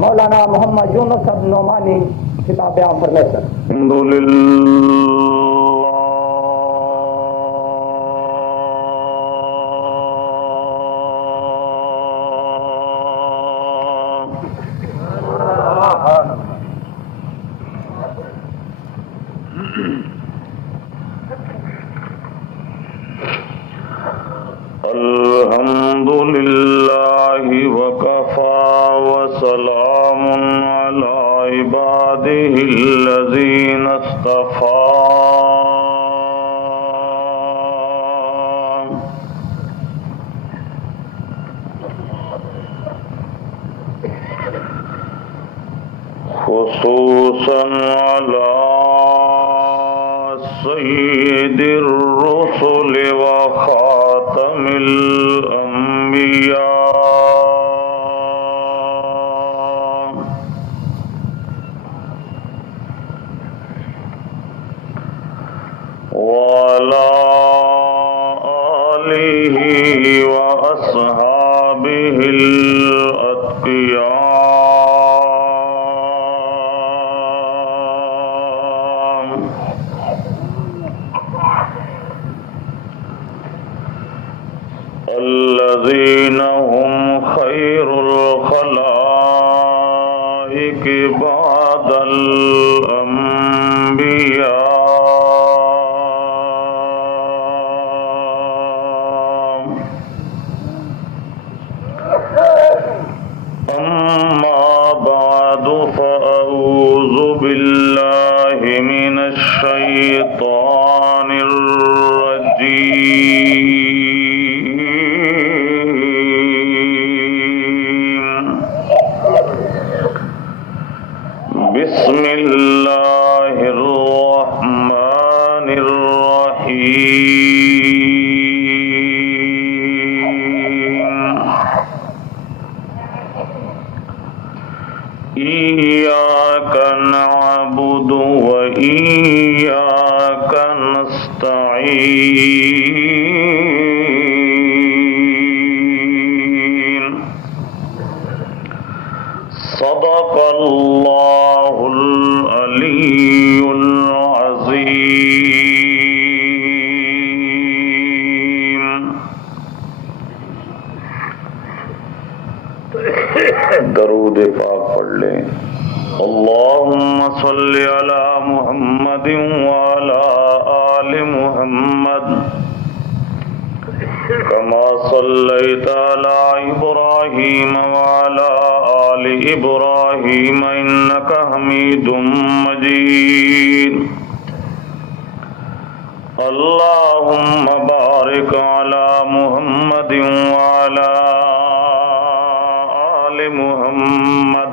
مولانا محمد یونس ابن نعمانی خطاب بیان فرمائے سر. الحمد للہ وکفى وسلام علی عباده الذین اصطفى. خصوصا علی سید الرسل وخاتم الانبیاء وعلى آلہ واصحابہ الاتقیاء الذين هم خير الخلائق بعد الأنبياء. أما بعد فأعوذ بالله من الشيطان الرجيم. بسم اللہ الرحمن الرحیم. ایاک نعبد وإیاک نستعین. صدق اللہ العلی العظیم. درود پاک پڑھ لیں. اللہم صلی علی محمد وعلی آل محمد كما صليت على إبراهيم وعلى آل إبراهيم إنك حميد مجيد. اللهم بارك على محمد وعلى آل محمد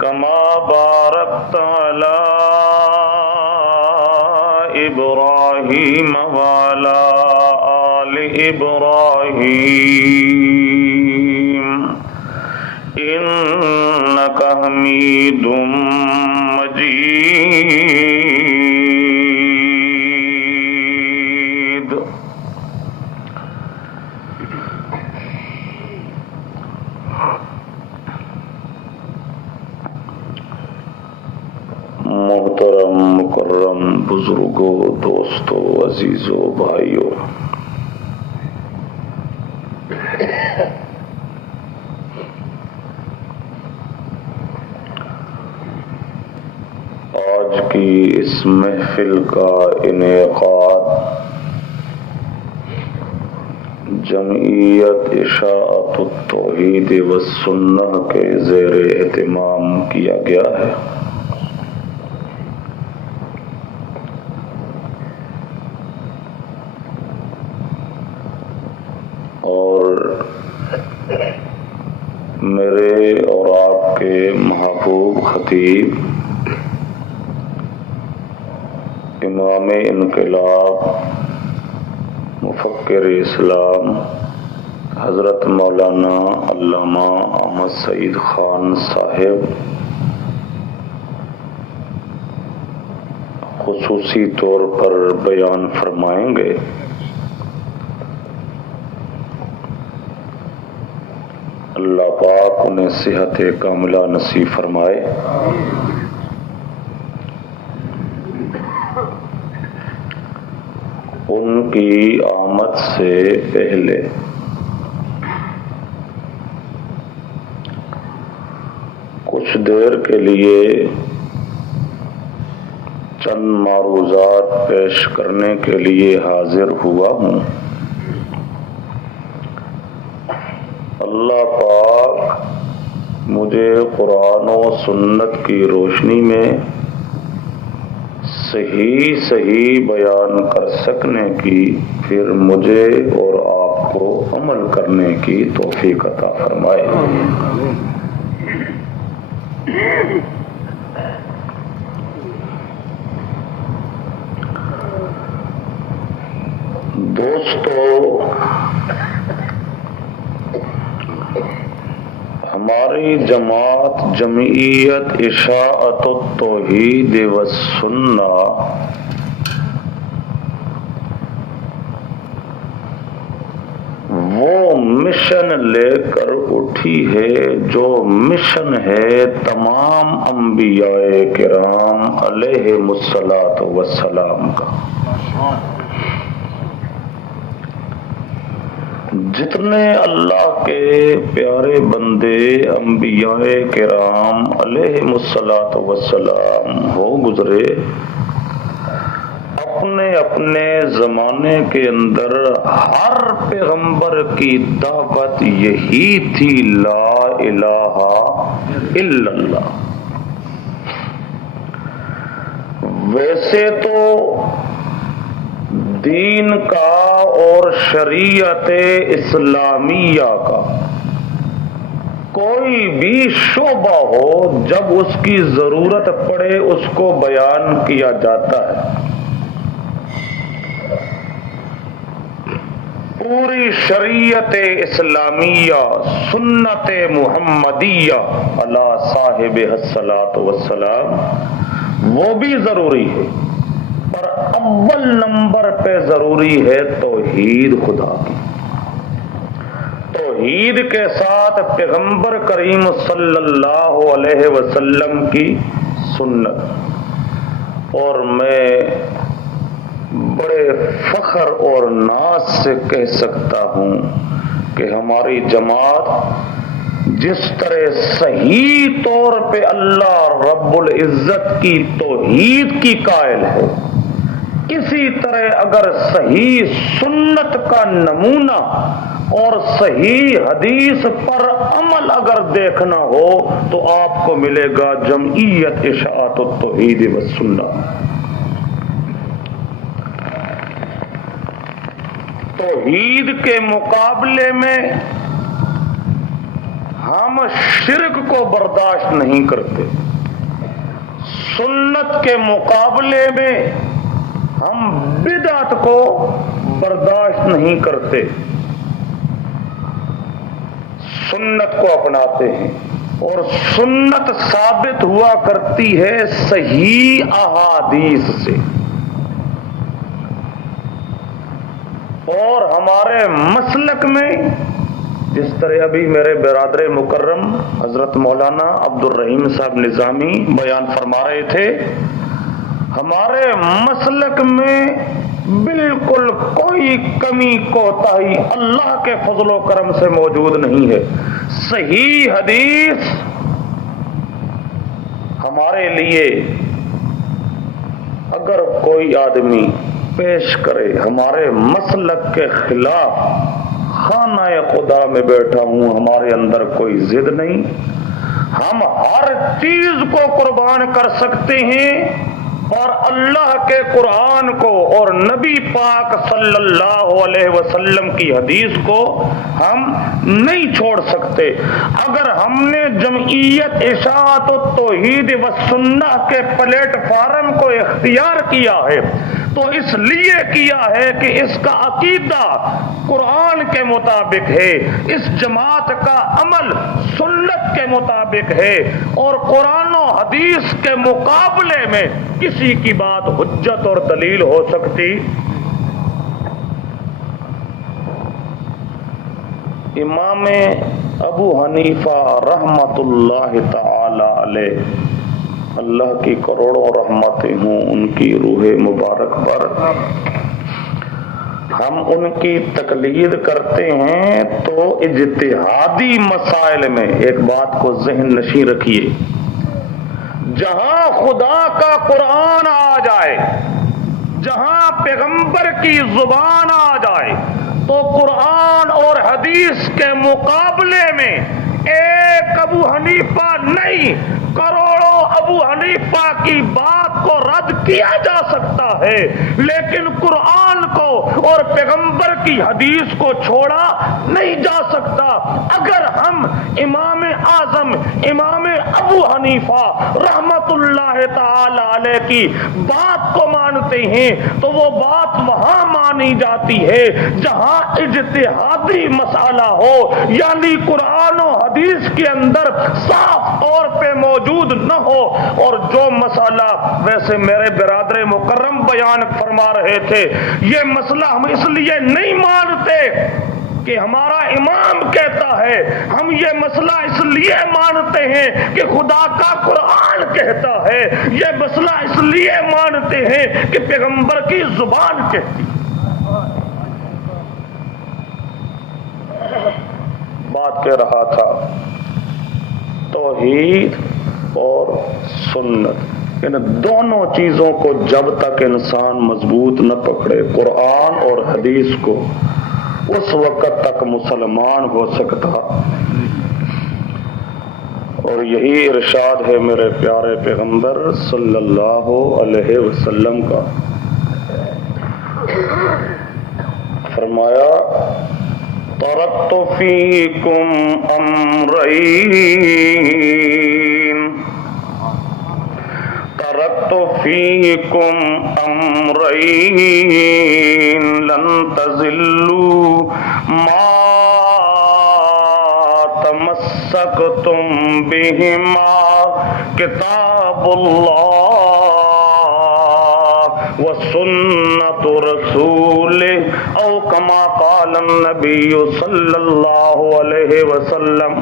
كما باركت على إبراهيم وعلى آل إبراهيم إنك حميد مجيد. محترم مکرم بزرگوں، دوستوں، عزیزوں، بھائیوں، آج کی اس محفل کا انعقاد جمعیت اشاعت التوحید والسنہ کے زیر اہتمام کیا گیا ہے. میرے اور آپ کے محبوب خطیب امام انقلاب مفکر اسلام حضرت مولانا علامہ احمد سعید خان صاحب خصوصی طور پر بیان فرمائیں گے. اللہ پاک انہیں صحت کاملہ نصیب فرمائے۔ ان کی آمد سے پہلے کچھ دیر کے لیے چند معروضات پیش کرنے کے لیے حاضر ہوا ہوں۔ اللہ پاک مجھے قرآن و سنت کی روشنی میں صحیح بیان کر سکنے کی، پھر مجھے اور آپ کو عمل کرنے کی توفیق عطا فرمائے۔ دوستو، ہماری جماعت جمعیت اشاعت التوحید والسنہ وہ مشن لے کر اٹھی ہے جو مشن ہے تمام انبیاء کرام علیہم الصلاۃ والسلام کا۔ جتنے اللہ کے پیارے بندے انبیاء کرام علیہم الصلاۃ والسلام ہو گزرے، اپنے اپنے زمانے کے اندر ہر پیغمبر کی دعوت یہی تھی، لا الہ الا اللہ۔ ویسے تو دین کا اور شریعت اسلامیہ کا کوئی بھی شعبہ ہو، جب اس کی ضرورت پڑے اس کو بیان کیا جاتا ہے۔ پوری شریعت اسلامیہ، سنت محمدیہ علی صاحب الصلاۃ والسلام وہ بھی ضروری ہے، پر اول نمبر پہ ضروری ہے توحید خدا کی۔ توحید کے ساتھ پیغمبر کریم صلی اللہ علیہ وسلم کی سنت۔ اور میں بڑے فخر اور ناز سے کہہ سکتا ہوں کہ ہماری جماعت جس طرح صحیح طور پہ اللہ رب العزت کی توحید کی قائل ہے، اسی طرح اگر صحیح سنت کا نمونہ اور صحیح حدیث پر عمل اگر دیکھنا ہو تو آپ کو ملے گا جمعیت اشاعت التوحید والسنہ۔ توحید کے مقابلے میں ہم شرک کو برداشت نہیں کرتے، سنت کے مقابلے میں ہم بدعت کو برداشت نہیں کرتے، سنت کو اپناتے ہیں، اور سنت ثابت ہوا کرتی ہے صحیح احادیث سے۔ اور ہمارے مسلک میں جس طرح ابھی میرے برادر مکرم حضرت مولانا عبد الرحیم صاحب نظامی بیان فرما رہے تھے، ہمارے مسلک میں بالکل کوئی کمی کوتاہی اللہ کے فضل و کرم سے موجود نہیں ہے۔ صحیح حدیث ہمارے لیے اگر کوئی آدمی پیش کرے ہمارے مسلک کے خلاف، خانہ خدا میں بیٹھا ہوں، ہمارے اندر کوئی ضد نہیں، ہم ہر چیز کو قربان کر سکتے ہیں، اور اللہ کے قرآن کو اور نبی پاک صلی اللہ علیہ وسلم کی حدیث کو ہم نہیں چھوڑ سکتے۔ اگر ہم نے جمعیت اشاعت التوحید والسنہ کے پلیٹ فارم کو اختیار کیا ہے تو اس لیے کیا ہے کہ اس کا عقیدہ قرآن کے مطابق ہے، اس جماعت کا عمل سنت کے مطابق ہے، اور قرآن و حدیث کے مقابلے میں کسی کی بات حجت اور دلیل ہو سکتی۔ امام ابو حنیفہ رحمت اللہ تعالی علیہ، اللہ کی کروڑوں رحمتیں ہوں ان کی روح مبارک پر، ہم ان کی تقلید کرتے ہیں تو اجتہادی مسائل میں ایک بات کو ذہن نشین رکھیے، جہاں خدا کا قرآن آ جائے، جہاں پیغمبر کی زبان آ جائے، تو قرآن اور حدیث کے مقابلے میں ایک ابو حنیفہ نہیں، کروڑوں ابو حنیفہ کی بات کو رد کیا جا سکتا ہے، لیکن قرآن کو اور پیغمبر کی حدیث کو چھوڑا نہیں جا سکتا۔ اگر ہم امام اعظم امام ابو حنیفہ رحمت اللہ تعالی علیہ کی بات کو مانتے ہیں تو وہ بات وہاں مانی جاتی ہے جہاں اجتہادی مسئلہ ہو، یعنی قرآن و حدیث کے اندر صاف طور پہ موجود نہ ہو۔ اور جو مسئلہ ویسے میرے برادر مکرم بیان فرما رہے تھے، یہ مسئلہ ہم اس لیے نہیں مانتے کہ ہمارا امام کہتا ہے، ہم یہ مسئلہ اس لیے مانتے ہیں کہ خدا کا قرآن کہتا ہے، یہ مسئلہ اس لیے مانتے ہیں کہ پیغمبر کی زبان کہتی ہے۔ بات کہہ رہا تھا توحید اور سنت، ان دونوں چیزوں کو جب تک انسان مضبوط نہ پکڑے، قرآن اور حدیث کو، اس وقت تک مسلمان ہو سکتا۔ اور یہی ارشاد ہے میرے پیارے پیغمبر صلی اللہ علیہ وسلم کا، فرمایا ترکت فیکم امرین لن تضلوا ما تمسکتم بہما کتاب اللہ وسنت رسولہ او کما قال النبی صلی اللہ علیہ وسلم۔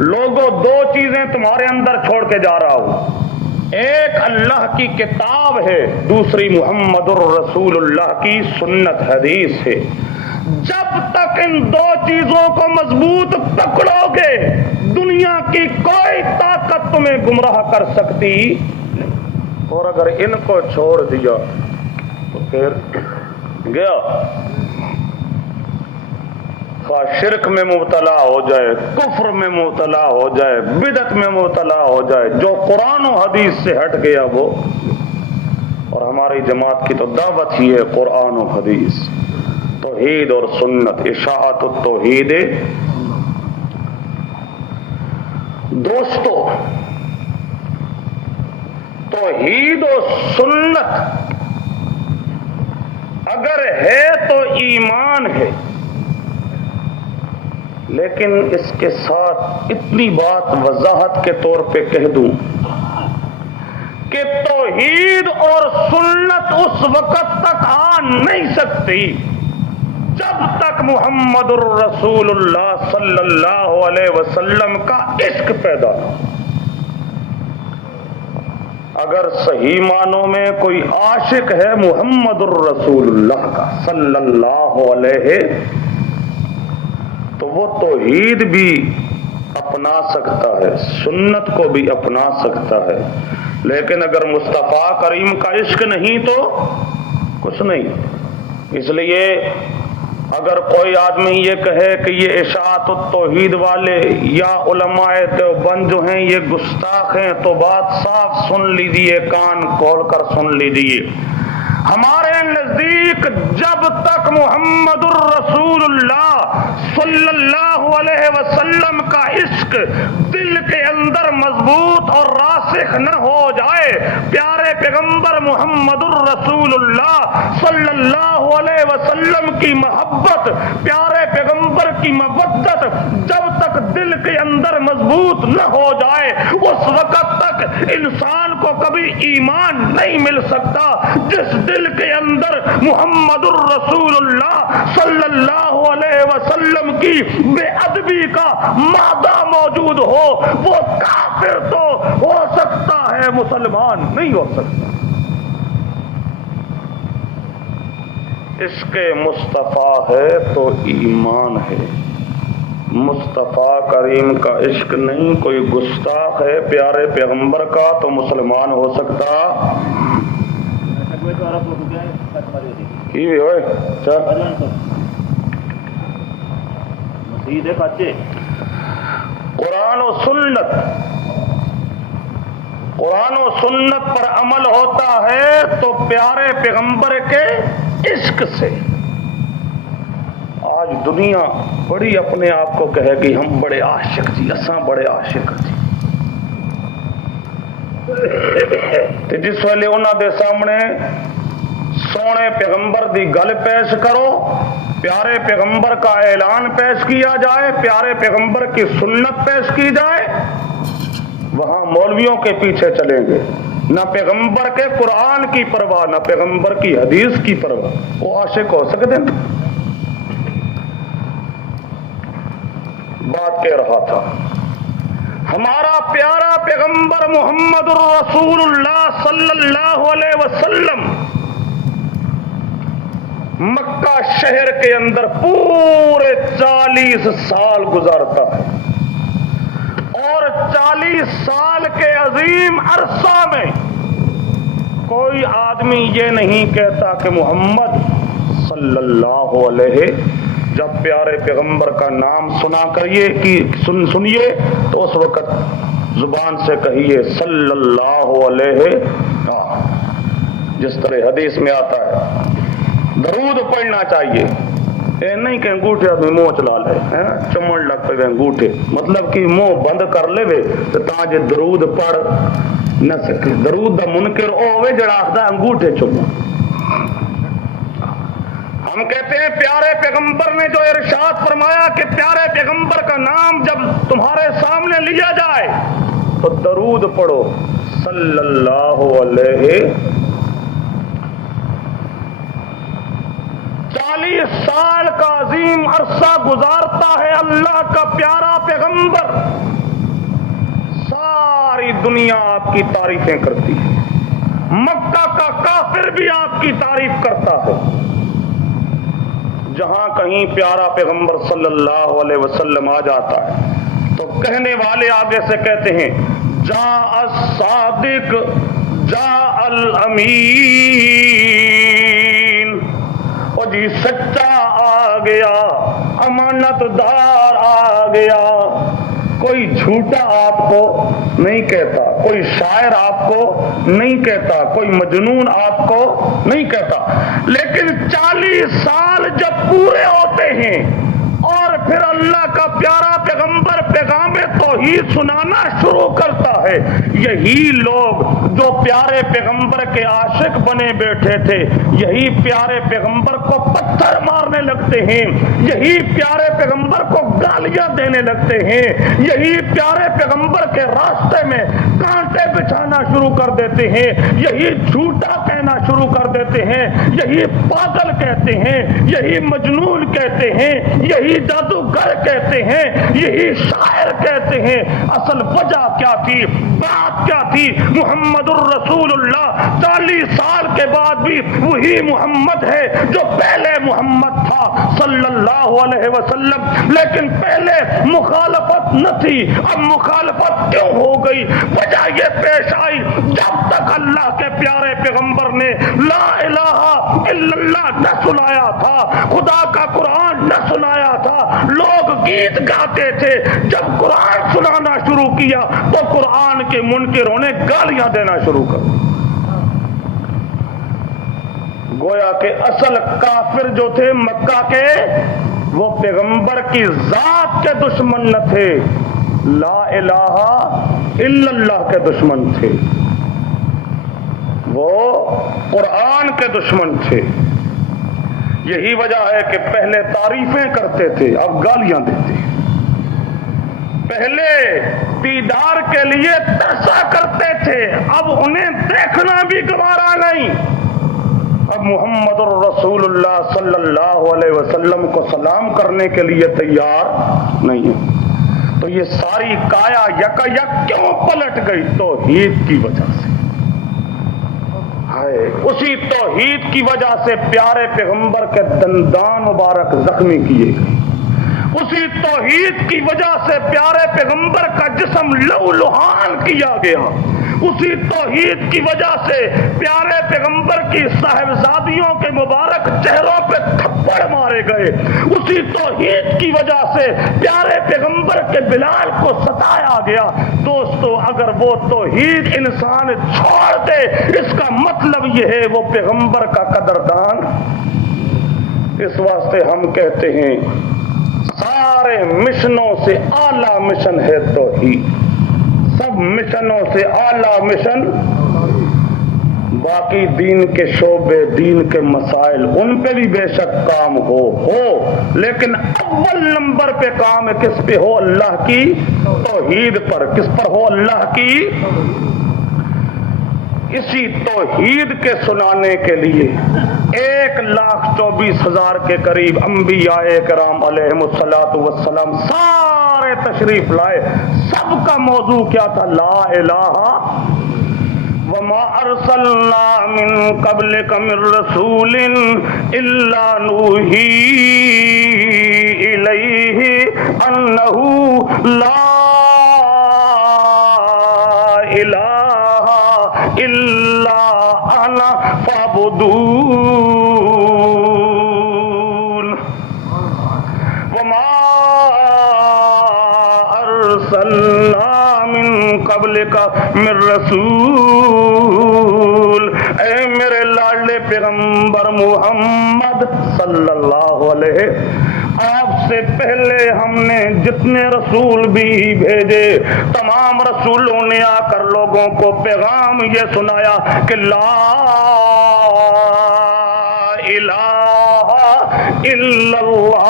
لوگوں، دو چیزیں تمہارے اندر چھوڑ کے جا رہا ہوں، ایک اللہ کی کتاب ہے، دوسری محمد الرسول اللہ کی سنت حدیث ہے۔ جب تک ان دو چیزوں کو مضبوط پکڑو گے، دنیا کی کوئی طاقت تمہیں گمراہ کر سکتی، اور اگر ان کو چھوڑ دیا تو پھر گیا، خواہ شرک میں مبتلا ہو جائے، کفر میں مبتلا ہو جائے، بدعت میں مبتلا ہو جائے، جو قرآن و حدیث سے ہٹ گیا وہ۔ اور ہماری جماعت کی تو دعوت ہی ہے قرآن و حدیث، توحید اور سنت، اشاعت التوحید۔ دوستو، توحید و سنت اگر ہے تو ایمان ہے، لیکن اس کے ساتھ اتنی بات وضاحت کے طور پہ کہہ دوں کہ توحید اور سنت اس وقت تک آ نہیں سکتی جب تک محمد الرسول اللہ صلی اللہ علیہ وسلم کا عشق پیدا نہ ہو۔ اگر صحیح معنوں میں کوئی عاشق ہے محمد الرسول اللہ کا صلی اللہ علیہ، تو وہ توحید بھی اپنا سکتا ہے، سنت کو بھی اپنا سکتا ہے، لیکن اگر مصطفیٰ کریم کا عشق نہیں تو کچھ نہیں۔ اس لیے اگر کوئی آدمی یہ کہے کہ یہ اشاعت التوحید والے یا علماء دیوبند جو ہیں یہ گستاخ ہیں، تو بات صاف سن لیجیے، کان کھول کر سن لیجیے۔ ہمارے نزدیک جب تک محمد الرسول اللہ صلی اللہ علیہ وسلم کا عشق دل کے اندر مضبوط اور راسخ واضح نہ ہو جائے پیارے پیغمبر محمد الرسول اللہ صلی اللہ علیہ وسلم کی محبت، پیارے پیغمبر کی مودت جب تک دل کے اندر مضبوط نہ ہو جائے اس وقت تک انسان کو کبھی ایمان نہیں مل سکتا۔ جس دل کے اندر محمد الرسول اللہ صلی اللہ علیہ وسلم کی بے ادبی کا مادہ موجود ہو وہ کافر تو ہو سکتا ہے، مسلمان نہیں ہو سکتا۔ عشق مصطفیٰ ہے تو ایمان ہے، مصطفیٰ کریم کا عشق نہیں، کوئی گستاخ ہے پیارے پیغمبر کا تو مسلمان ہو سکتا کی ہوئے؟ قرآن و سنت پر عمل ہوتا ہے تو پیارے پیغمبر کے عشق سے۔ آج دنیا بڑی اپنے آپ کو کہے گی ہم بڑے عاشق تھی، اساں بڑے عاشق تھی، تے جس ویلے انہاں دے سامنے سونے پیغمبر دی گل پیش کرو، پیارے پیغمبر کا اعلان پیش کیا جائے، پیارے پیغمبر کی سنت پیش کی جائے، وہاں مولویوں کے پیچھے چلیں گے، نہ پیغمبر کے قرآن کی پرواہ، نہ پیغمبر کی حدیث کی پرواہ۔ وہ عاشق ہو سکتے ہیں؟ بات کہہ رہا تھا ہمارا پیارا پیغمبر محمد الرسول اللہ صلی اللہ علیہ وسلم مکہ شہر کے اندر پورے 40 سال گزارتا ہے، اور 40 سال کے عظیم عرصہ میں کوئی آدمی یہ نہیں کہتا کہ محمد صلی اللہ علیہ، جب پیارے پیغمبر کا نام سنا کریے کہ سنیے تو اس وقت زبان سے کہیے صلی اللہ علیہ، جس طرح حدیث میں آتا ہے درود پڑھنا چاہیے، اے نہیں کہ انگوٹھے آدمی منہ چلا لے، چمن لگ پہ انگوٹھے، مطلب کہ منہ بند کر لے تو تاں جے درود پڑھ نہ سکے۔ درود دا منکر او ہوے جڑا آکھدا انگوٹھے چومو۔ ہم کہتے ہیں پیارے پیغمبر نے جو ارشاد فرمایا کہ پیارے پیغمبر کا نام جب تمہارے سامنے لیا جائے تو درود پڑھو صلی اللہ علیہ۔ 40 سال کا عظیم عرصہ گزارتا ہے اللہ کا پیارا پیغمبر، ساری دنیا آپ کی تعریفیں کرتی ہے، مکہ کا کافر بھی آپ کی تعریف کرتا ہے۔ جہاں کہیں پیارا پیغمبر صلی اللہ علیہ وسلم آ جاتا ہے تو کہنے والے آگے سے کہتے ہیں جاء الصادق جاء الامین، او جی سچا آ گیا، امانت دار آ گیا۔ کوئی جھوٹا آپ کو نہیں کہتا، کوئی شاعر آپ کو نہیں کہتا، کوئی مجنون آپ کو نہیں کہتا، لیکن 40 سال جب پورے ہوتے ہیں اور پھر اللہ کا پیارا پیغمبر پیغام توحید سنانا شروع کرتا ہے، یہی لوگ جو پیارے پیغمبر کے عاشق بنے بیٹھے تھے یہی پیارے پیغمبر کو پتھر مارنے لگتے ہیں، یہی پیارے پیغمبر کو گالیاں دینے لگتے ہیں، یہی پیارے پیغمبر کے راستے میں کانٹے بچھانا شروع کر دیتے ہیں، یہی جھوٹا کہنا شروع کر دیتے ہیں، یہی پاگل کہتے ہیں، یہی مجنون کہتے ہیں، یہی جادوگر کہتے ہیں، یہی شاعر کہتے ہیں۔ اصل وجہ کیا تھی، بات کیا تھی؟ محمد الرسول اللہ 40 سال کے بعد بھی وہی محمد ہے جو پہلے محمد تھا صلی اللہ علیہ وسلم، لیکن پہلے مخالفت نہ تھی، اب مخالفت کیوں ہو گئی؟ وجہ یہ پیش آئی جب تک اللہ کے پیارے پیغمبر نے لا الہ الا اللہ نہ سنایا تھا، خدا کا قرآن نہ سنایا تھا، لوگ گیت گاتے تھے، جب قرآن سنانا شروع کیا تو قرآن کے منکروں نے گالیاں دینا شروع کر دی۔ گویا کہ اصل کافر جو تھے مکہ کے وہ پیغمبر کی ذات کے دشمن نہ تھے، لا الہ الا اللہ کے دشمن تھے، وہ قرآن کے دشمن تھے۔ یہی وجہ ہے کہ پہلے تعریفیں کرتے تھے، اب گالیاں دیتے۔ پہلے دیدار کے لیے ترسا کرتے تھے، اب انہیں دیکھنا بھی گوارا نہیں۔ اب محمد الرسول اللہ صلی اللہ علیہ وسلم کو سلام کرنے کے لیے تیار نہیں ہے۔ تو یہ ساری کایا یکا یک کیوں پلٹ گئی؟ توحید کی وجہ سے۔ اسی توحید کی وجہ سے پیارے پیغمبر کے دندان مبارک زخمی کیے گئے، اسی توحید کی وجہ سے پیارے پیغمبر کا جسم لہو لہان کیا گیا، اسی توحید کی وجہ سے پیارے پیغمبر کی صاحبزادیوں کے مبارک چہروں پہ تھپڑ مارے گئے، اسی توحید کی وجہ سے پیارے پیغمبر کے بلال کو ستایا گیا۔ دوستو، اگر وہ توحید انسان چھوڑ دے، اس کا مطلب یہ ہے وہ پیغمبر کا قدردان۔ اس واسطے ہم کہتے ہیں سارے مشنوں سے اعلیٰ مشن ہے توحید، سب مشنوں سے اعلیٰ مشن۔ باقی دین کے شعبے، دین کے مسائل، ان پہ بھی بے شک کام ہو، لیکن اول نمبر پہ کام کس پہ ہو؟ اللہ کی توحید پر۔ کس پر ہو؟ اللہ کی۔ اسی توحید کے سنانے کے لیے 1,24,000 کے قریب انبیاء کرام علیہم الصلوۃ والسلام سارے تشریف لائے۔ سب کا موضوع کیا تھا؟ لا الہ وما ارسلنا من قبلک من رسول الا نوحی الیہ انہ لا الہ الا انا فاعبدون وما ارسلنا من قبلک من رسول۔ اے میرے لاڈلے پیغمبر محمد صلی اللہ علیہ، آپ سے پہلے ہم نے جتنے رسول بھی بھیجے، تمام رسولوں نے آ کر لوگوں کو پیغام یہ سنایا کہ لا الہ الا اللہ۔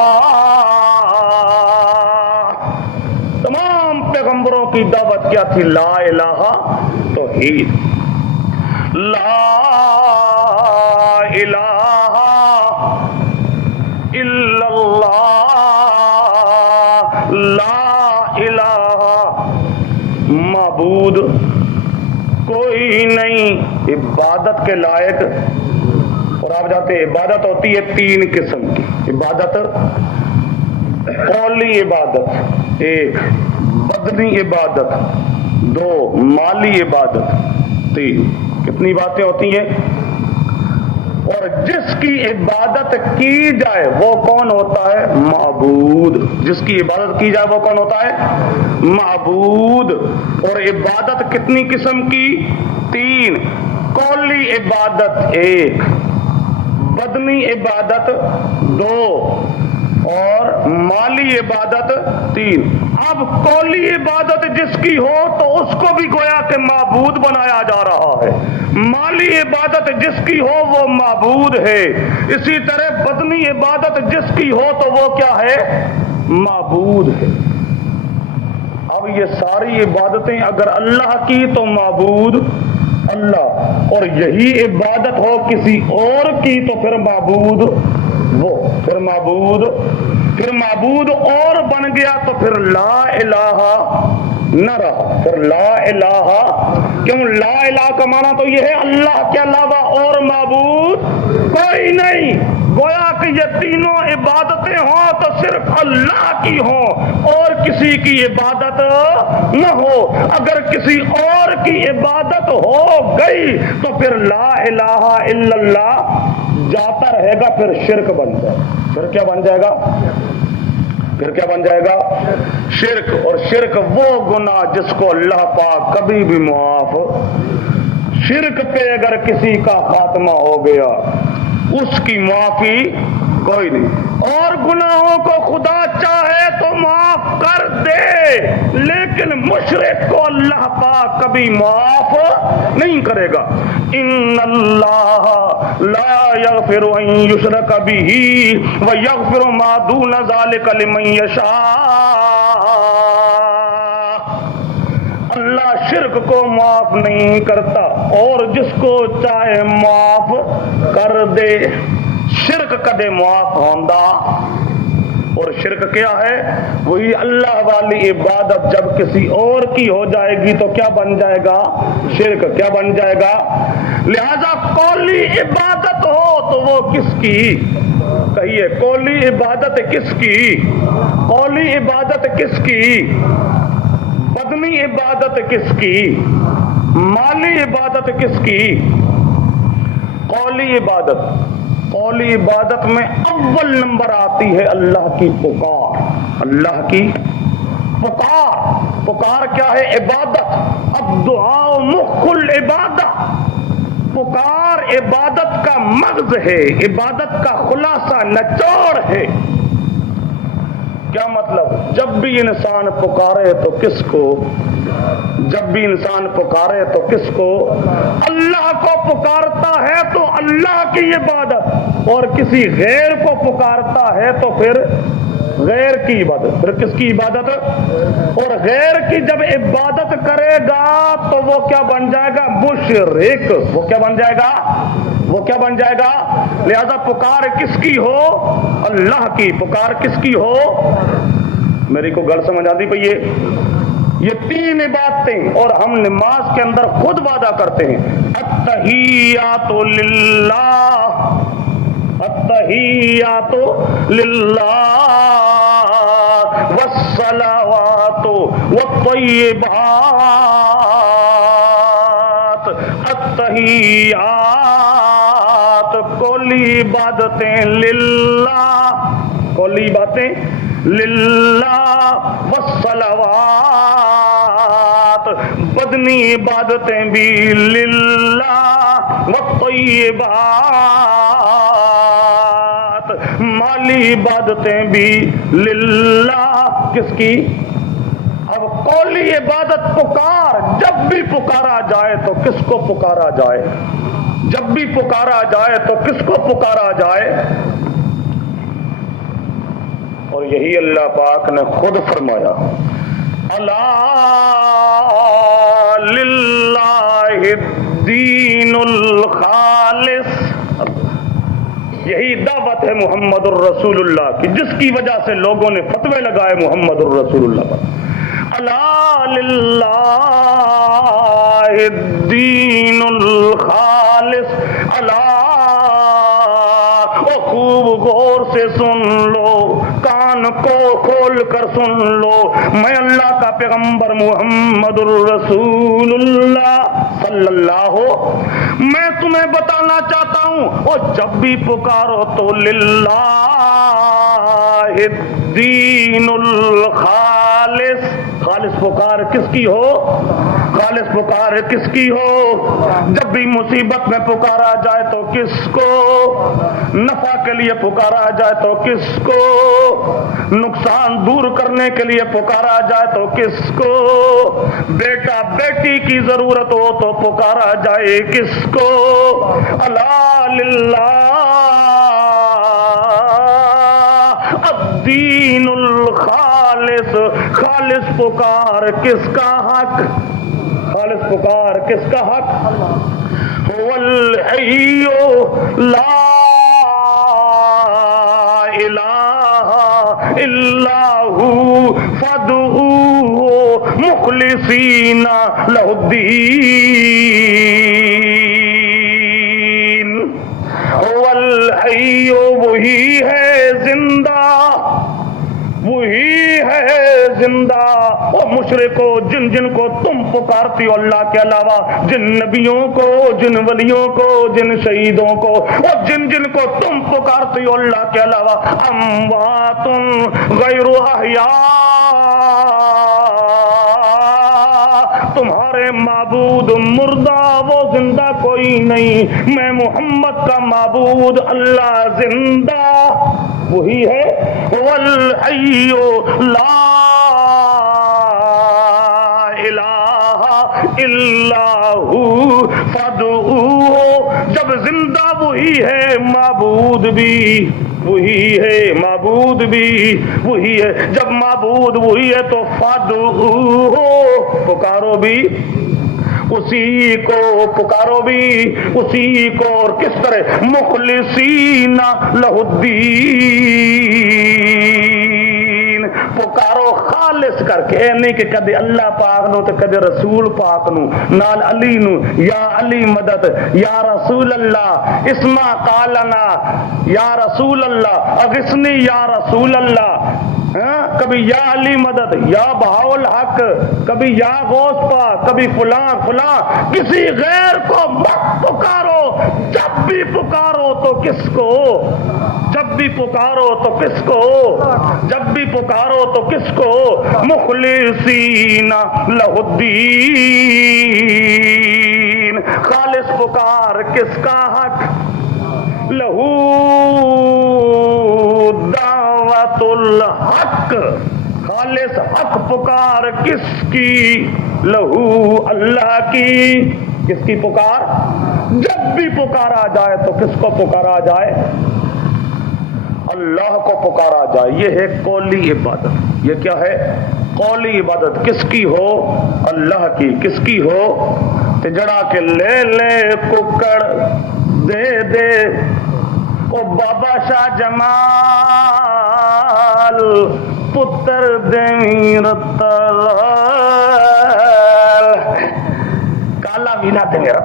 تمام پیغمبروں کی دعوت کیا تھی؟ لا الہ توحید، لا الہ الا اللہ، لا الہ معبود کوئی نہیں عبادت کے لائق۔ اور آپ جانتے ہیں عبادت ہوتی ہے 3 قسم کی۔ عبادت قولی عبادت، 1 بدنی عبادت، 2 مالی عبادت، 3 کتنی باتیں ہوتی ہیں؟ اور جس کی عبادت کی جائے وہ کون ہوتا ہے؟ معبود۔ جس کی عبادت کی جائے وہ کون ہوتا ہے؟ معبود۔ اور عبادت کتنی قسم کی؟ 3 قولی عبادت 1، بدنی عبادت 2 اور مالی عبادت 3۔ اب قولی عبادت جس کی ہو تو اس کو بھی گویا کہ معبود بنایا جا رہا ہے، مالی عبادت جس کی ہو وہ معبود ہے، اسی طرح بدنی عبادت جس کی ہو تو وہ کیا ہے؟ معبود ہے۔ اب یہ ساری عبادتیں اگر اللہ کی تو معبود اللہ، اور یہی عبادت ہو کسی اور کی تو پھر معبود وہ، پھر معبود اور بن گیا تو پھر لا الہ نہ رہا، پھر لا الہ۔ کیوں؟ لا الہ کا معنی تو یہ ہے اللہ کے علاوہ اور معبود کوئی نہیں۔ گویا کہ یہ تینوں عبادتیں ہوں تو صرف اللہ کی ہوں اور کسی کی عبادت نہ ہو۔ اگر کسی اور کی عبادت ہو گئی تو پھر لا الہ الا اللہ جاتا رہے گا، پھر شرک بن جائے گا۔ پھر کیا بن جائے گا؟ پھر کیا بن جائے گا؟ شرک۔ اور شرک وہ گناہ جس کو اللہ پاک کبھی بھی معاف، شرک پہ اگر کسی کا خاتمہ ہو گیا اس کی معافی کوئی نہیں۔ اور گناہوں کو خدا چاہے تو معاف کر دے، لیکن مشرک کو اللہ پاک کبھی معاف نہیں کرے گا. ان اللہ لا یغفر ان یشرک بہ ویغفر ما دون ذلک لمن یشاء. اللہ شرک کو معاف نہیں کرتا اور جس کو چاہے معاف کر دے. شرک کدے معاف ہوندا. اور شرک کیا ہے؟ وہی اللہ والی عبادت جب کسی اور کی ہو جائے گی تو کیا بن جائے گا؟ شرک. کیا بن جائے گا؟ لہذا قولی عبادت ہو تو وہ کس کی؟ کہیے قولی عبادت کس کی؟ قولی عبادت کس کی؟ بدنی عبادت کس کی؟ مالی عبادت کس کی؟ قولی عبادت. قولی عبادت میں اول نمبر آتی ہے اللہ کی پکار. اللہ کی پکار. پکار کیا ہے؟ عبادت. الدعاء مخ العبادت. پکار عبادت کا مغز ہے، عبادت کا خلاصہ نچوڑ ہے. کیا مطلب؟ جب بھی انسان پکارے تو کس کو؟ جب بھی انسان پکارے تو کس کو؟ اللہ کو پکارتا ہے تو اللہ کی عبادت، اور کسی غیر کو پکارتا ہے تو پھر غیر کی عبادت. پھر کس کی عبادت؟ اور غیر کی جب عبادت کرے گا تو وہ کیا بن جائے گا؟ مشرک. وہ کیا بن جائے گا؟ وہ کیا بن جائے گا؟ لہذا پکار کس کی ہو؟ اللہ کی. پکار کس کی ہو؟ میری کو گل سمجھ آتی پئی ہے؟ یہ تین باتیں اور ہم نماز کے اندر خود وعدہ کرتے ہیں. التحیات للہ، التحیات للہ والصلوات والطیبات. التحیات کلی عبادتیں للہ، کلی باتیں للہ، والصلوات بدنی عبادتیں بھی للہ، والطیبات مالی عبادتیں بھی للہ. کس کی؟ اب قولی عبادت پکار جب بھی پکارا جائے تو کس کو پکارا جائے؟ جب بھی پکارا جائے تو کس کو پکارا جائے؟ اور یہی اللہ پاک نے خود فرمایا الا للہ الدین الخالص. یہی دعوت ہے محمد الرسول اللہ کی، جس کی وجہ سے لوگوں نے فتوے لگائے محمد الرسول اللہ پر. الا للہ الدین الخالص. الا، خوب غور سے سن لو، کان کو کھول کر سن لو. میں اللہ کا پیغمبر محمد الرسول اللہ صلی اللہ، میں تمہیں بتانا چاہتا ہوں، اور جب بھی پکارو تو للہ الدین الخالص. خالص پکار کس کی ہو؟ خالص پکار کس کی ہو؟ جب بھی مصیبت میں پکارا جائے تو کس کو؟ نفع کے لیے پکارا جائے تو کس کو؟ نقصان دور کرنے کے لیے پکارا جائے تو کس کو؟ بیٹا بیٹی کی ضرورت ہو تو پکارا جائے کس کو؟ الا للہ الدین الخالص. خالص پکار کس کا حق؟ خالص پکار کس کا حق؟ هو الحی لا الہ الا هو فادعوه مخلصین لہ الدین. هو الحی، وہی ہے زندہ، وہی ہے زندہ. اور مشرکو، جن جن کو تم پکارتی ہو اللہ کے علاوہ، جن نبیوں کو، جن ولیوں کو، جن شہیدوں کو، اور جن جن کو تم پکارتی ہو اللہ کے علاوہ، اموات غیر احیاء. تمہارے معبود مردہ، وہ زندہ کوئی نہیں. میں محمد کا معبود اللہ زندہ وہی ہے. والحی لا الہ الا ہو فادعوہ، جب زندہ وہی ہے معبود بھی وہی ہے، معبود بھی وہی ہے، جب معبود وہی ہے تو فادعوہ، پکارو بھی اسی کو، پکارو بھی اسی کو، اور کس طرح مخلصین لہ الدین، پکارو خالص کر کے، اے نہیں کہ کدے اللہ پاک نو تے کدے رسول پاک نو نال علی نو، یا علی مدد، یا رسول اللہ اسما قالنا، یا رسول اللہ اغثنی، یا رسول اللہ، کبھی یا علی مدد، یا بہاء الحق، کبھی یا غوث پاک، کبھی فلاں فلاں، کسی غیر کو مت پکارو، جب بھی پکارو تو کس کو، جب بھی پکارو تو کس کو، جب بھی پکارو تو کس کو، مخلصین لہ الدین، خالص پکار کس کا حق، لہو دعوت الحق، خالص حق پکار کس کی، لہو اللہ کی، کس کی پکار، جب بھی پکارا جائے تو کس کو پکارا جائے، اللہ کو پکارا جائے، یہ ہے قولی عبادت، یہ کیا ہے، قولی عبادت، کس کی ہو، اللہ کی، کس کی ہو، تے جڑا کہ لے لے ککڑ دے دے او بابا شاہ جمال پتر دیر تلال، کالا مینا تے میرا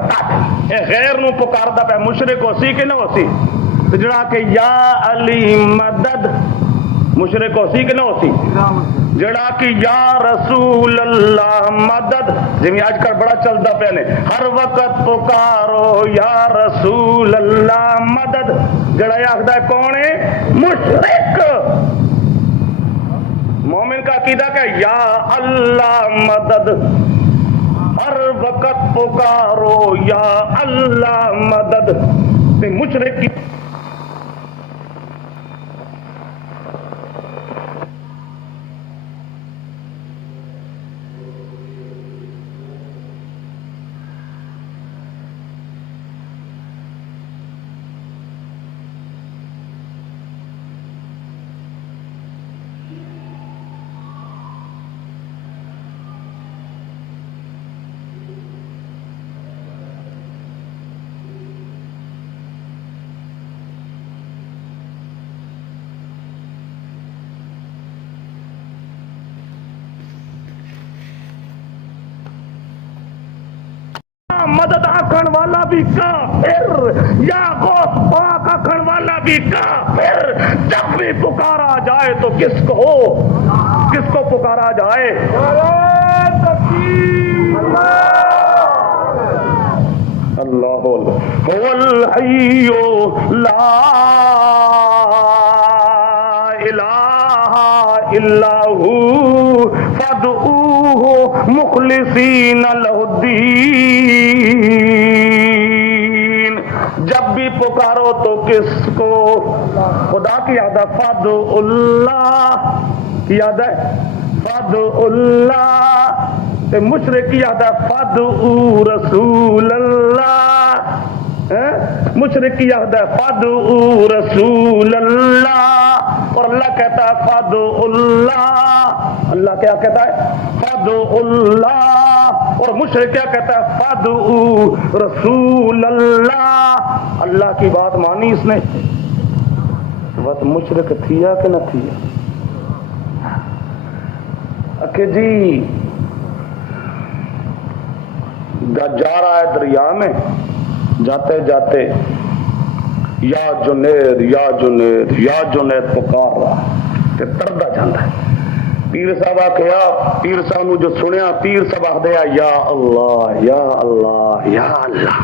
اے غیر نو پکاردا پہ، مشرک ہو سی کہ نہ ہو سی، تے جڑا کہ یا علی مدد، مشرک ہو سی کہ نہ ہو سی، جڑا کہ یا رسول اللہ مدد، جی آج کل بڑا چلتا پہ نے، ہر وقت پکارو یا رسول اللہ مدد، جڑا یہ آخدا ہے کون ہے، مشرک، مومن کا عقیدہ کہ یا اللہ مدد، ہر وقت پکارو یا اللہ مدد، مشرک کی مدد آکھن والا بھی کافر، یا غوث پاک آکھن والا بھی کافر، جب بھی پکارا جائے تو کس کو، کس کو پکارا جائے، اللہ هو الحی لا الہ الا ہو فادعوہ مخلصین لہ الدین، جب بھی پکارو تو کس کو، خدا کی یاد ہے، فادعوا اللہ کی یاد ہے، فادعوا اللہ، مشرک کی یاد ہے، فادعوا رسول اللہ، مشرک کی یاد ہے، فادعوا رسول اللہ، اور اللہ کہتا ہے فادعوا اللہ، اللہ کیا کہتا ہے، فادعوا اللہ، اور مشرک کیا کہتا ہے، فادعوا رسول اللہ، اللہ کی بات مانی اس نے، بات مشرک تھیا کہ نہ تھیا، کہ جی جا رہا ہے دریا میں، جاتے جاتے یا جنید یا جنید یا جنید پکار رہا تے تردا جاندا ہے، پیر صاحب آخیا، پیر صاحب نو جو سنیا، پیر صاحب آخدیا یا اللہ یا اللہ یا اللہ،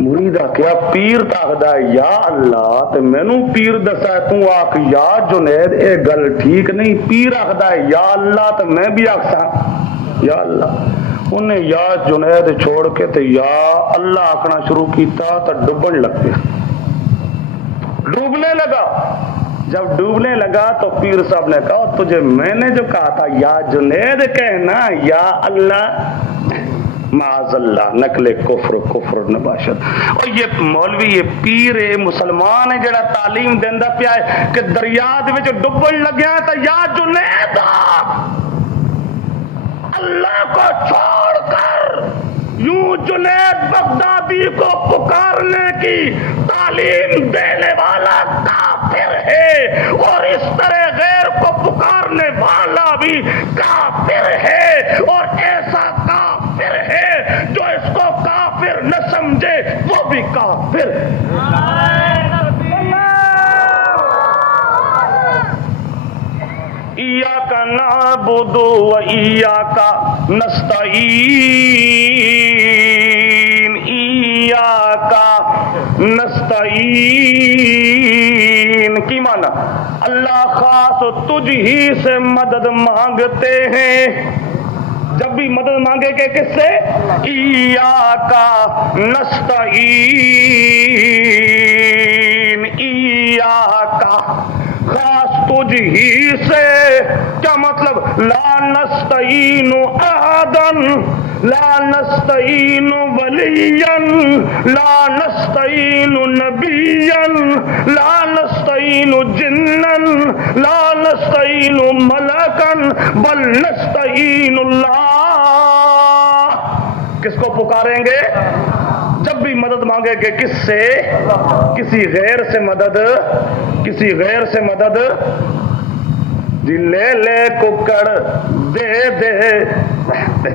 مرید آخیا پیر تاخدا ہے یا اللہ تے مینوں پیر دسا ہے تو آخ یا جنید، اے گل ٹھیک نہیں، پیر آخدا ہے یا اللہ تے میں بھی آخسا یا اللہ، انہیں یا جنید چھوڑ کے تے یا اللہ آکھنا شروع کیتا تو ڈبن لگ گیا، ڈوبنے لگا، جب ڈوبنے لگا تو پیر صاحب نے کہا تجھے میں نے جو کہا تھا یا جنید کہنا یا اللہ معاذ اللہ نقل کفر نباشت. اور یہ مولوی یہ پیر مسلمان ہے جڑا تعلیم دیندا پیا ہے کہ دریا دے وچ ڈبن لگیا تو یا جنید اللہ کو چھوڑ کر یوں جنید بغدادی کو پکارنے کی تعلیم دینے والا کافر ہے اور اس طرح غیر کو پکارنے والا بھی کافر ہے اور ایسا کافر ہے جو اس کو کافر نہ سمجھے وہ بھی کافر ایاک نعبد و ایاک نستعین ایاک نستعین کی معنی اللہ خاص تجھ ہی سے مدد مانگتے ہیں. جب بھی مدد مانگے گے کس سے؟ ایاک نستعین ایاک خاص تجھ ہی سے. کیا مطلب؟ لا نستعین احدا لا نستعین ولیا لا نستعین نبیا لا نستعین جنا لا نستعین ملکا بل نستعین اللہ. کس کو پکاریں گے جب بھی مدد مانگے گے؟ کس سے؟ کسی غیر سے مدد. کسی غیر سے مدد جی لے لے ککڑ دے دے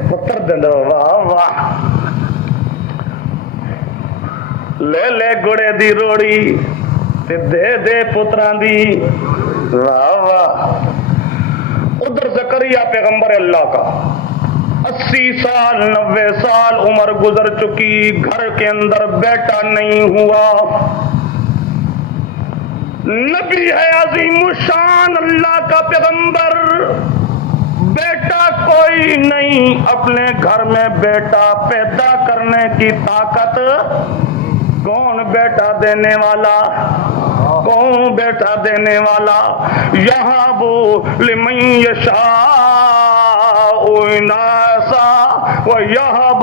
پتر دے واہ واہ لے لے گڑے دی روڑی تے دے دے پتران دی واہ واہ. ادھر زکریا پیغمبر اللہ کا 80 سال 90 سال عمر گزر چکی، گھر کے اندر بیٹا نہیں ہوا. نبی ہے عظیم الشان اللہ کا پیغمبر، بیٹا کوئی نہیں. اپنے گھر میں بیٹا پیدا کرنے کی طاقت کون بیٹا دینے والا؟ کون بیٹا دینے والا؟ یہاں لمن یشاء اناسا ویہب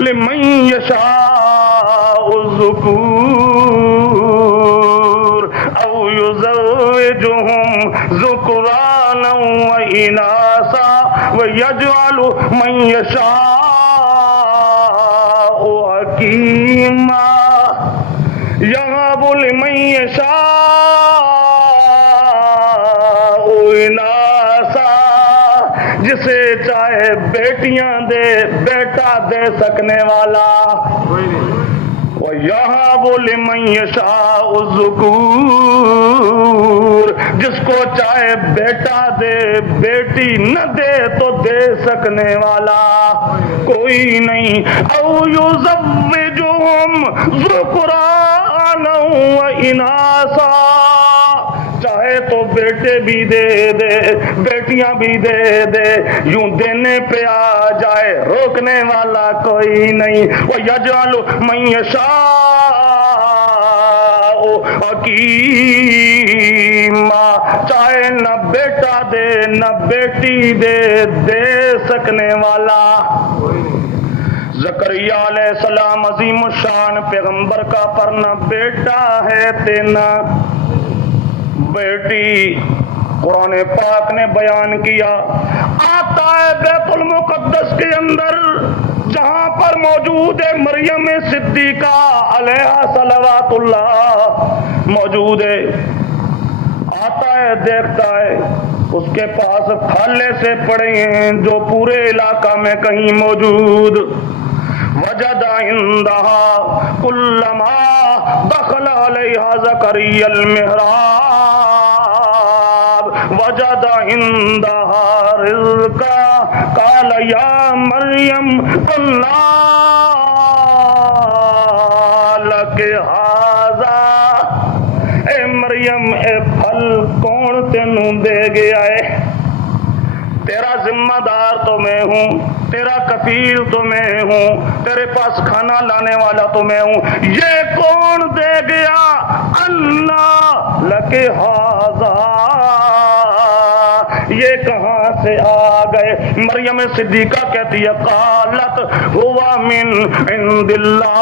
لمن یشاء الذکور او یزوجہم ذکرانا واناسا ویجعل من یشاء حکیما یہب لمن یشاء اناسا، جسے چاہے بیٹیاں دے بیٹا دے سکنے والا. وَيَهَبُ لِمَن يَشَاءُ الذُّكُورَ، جس کو چاہے بیٹا دے بیٹی نہ دے تو دے سکنے والا کوئی نہیں. او یزوجہم ذکرانا واناسا، چاہے تو بیٹے بھی دے دے بیٹیاں بھی دے دے، یوں دینے پہ آ جائے روکنے والا کوئی نہیں. وَيَجْعَلُ مَن يَشَاءُ حَکِیمًا، چاہے نہ بیٹا دے نہ بیٹی دے دے سکنے والا. زکریا علیہ السلام عظیم الشان پیغمبر کا، پر نہ بیٹا ہے تے نہ بیٹی. قرآن پاک نے بیان کیا، آتا ہے بیت المقدس کے اندر جہاں پر موجود ہے مریم صدیقہ علیہا صلوات اللہ موجود ہے. آتا ہے دیکھتا ہے اس کے پاس تھالے سے پڑے ہیں جو پورے علاقہ میں کہیں موجود. وجد عندها كلما دخل عليها زكريا المحراب وجد عندها رزقا قال يا مريم أنى لك هذا، اے مریم اے پھل کون تینوں دے گیا ہے؟ تیرا ذمہ دار تو میں ہوں، تیرا کفیل تو میں ہوں، تیرے پاس کھانا لانے والا تو میں ہوں، یہ کون دے گیا؟ اللہ لکے ھذا، یہ کہاں سے آ گئے؟ مریم صدیقہ کہتی ہے قالت ہوا من عند اللہ،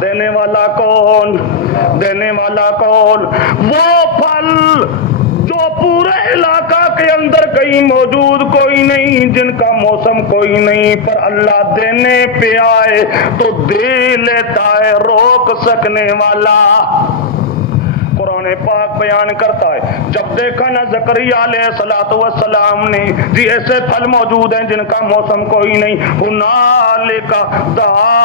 دینے والا کون؟ دینے والا کون؟ وہ پھل جو پورے علاقہ کے اندر کہیں موجود کوئی نہیں، جن کا موسم کوئی نہیں، پر اللہ دینے پہ آئے تو دے لیتا ہے، روک سکنے والا۔ قرآن پاک بیان کرتا ہے جب دیکھا نا زکریا علیہ السلام نے جی ایسے پھل موجود ہیں جن کا موسم کوئی نہیں، ہنالک دعا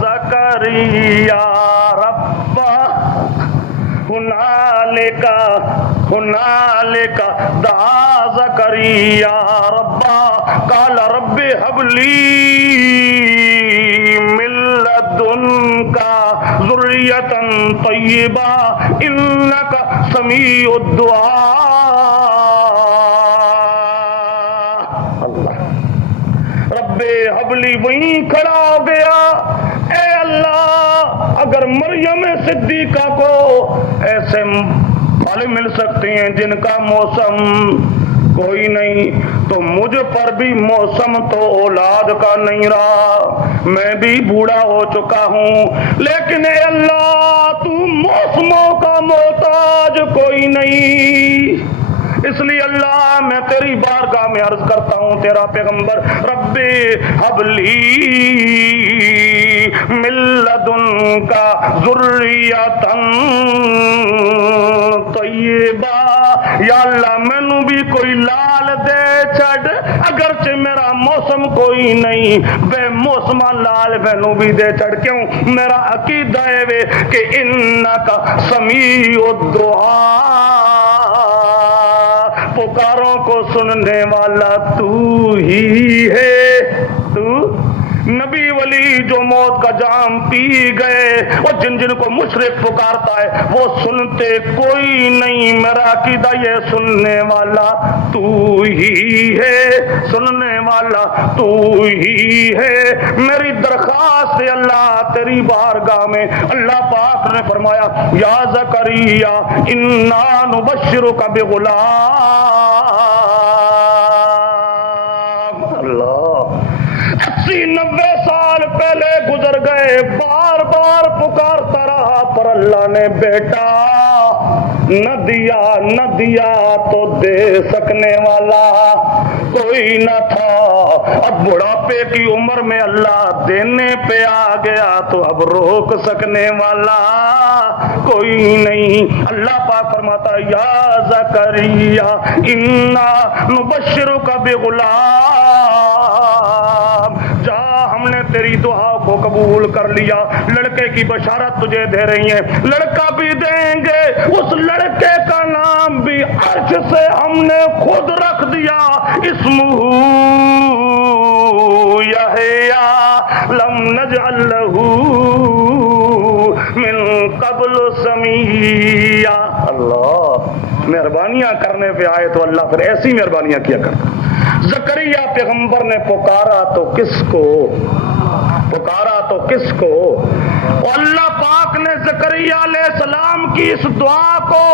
زکریا ربہ، ہنالک دعا زکریا ربہ قال رب ہب لی من لدنک ذریۃ طیبہ انک سمیع الدعاء۔ اللہ رب حبلی وہیں کھڑا ہو گیا، اے اللہ اگر مریم صدیقہ کو ایسے پھل مل سکتے ہیں جن کا موسم کوئی نہیں، تو مجھ پر بھی موسم تو اولاد کا نہیں رہا، میں بھی بوڑھا ہو چکا ہوں، لیکن اے اللہ تو موسموں کا محتاج کوئی نہیں، اس لیے اللہ میں تیری بارگاہ میں عرض کرتا ہوں تیرا پیغمبر رب حبلی من لدنک ذریۃ طیبہ، یا اللہ مینوں بھی کوئی لال دے چھڑ، اگرچہ میرا موسم کوئی نہیں، بے موسما لال مینوں بھی دے چھڑ، کیوں؟ میرا عقیدہ ہے کہ انک سمیع الدعاء، پکاروں کو سننے والا تو ہی ہے۔ تو نبی ولی جو موت کا جام پی گئے، اور جن جن کو مشرک پکارتا ہے وہ سنتے کوئی نہیں، میرا عقیدہ یہ سننے والا تو ہی ہے، سننے والا تو ہی ہے۔ میری درخواست ہے اللہ تیری بارگاہ میں، اللہ پاک نے فرمایا یا زکریا انا نبشرک بغلام، اللہ 80-90 سال پہلے گزر گئے، بار بار پکارتا رہا پر اللہ نے بیٹا نہ دیا تو دے سکنے والا کوئی نہ تھا، اب بڑھاپے کی عمر میں اللہ دینے پہ آ گیا تو اب روک سکنے والا کوئی نہیں۔ اللہ پاک فرماتا یا زکریا انا نبشرک بغلام، جا ہم نے تیری دعا کو قبول کر لیا، لڑکے کی بشارت تجھے دے رہی ہیں، لڑکا بھی دیں گے، اس لڑکے کا نام بھی عرش سے ہم نے خود رکھ دیا، اسمہ یحییٰ لم نجعل لہ من قبل سمیعا۔ اللہ مہربانیاں کرنے پہ آئے تو اللہ پھر ایسی مہربانیاں کیا کرتا۔ زکریا پیغمبر نے پکارا تو کس کو؟ پکارا تو کس کو؟ اور اللہ پاک نے زکریا علیہ السلام کی اس دعا کو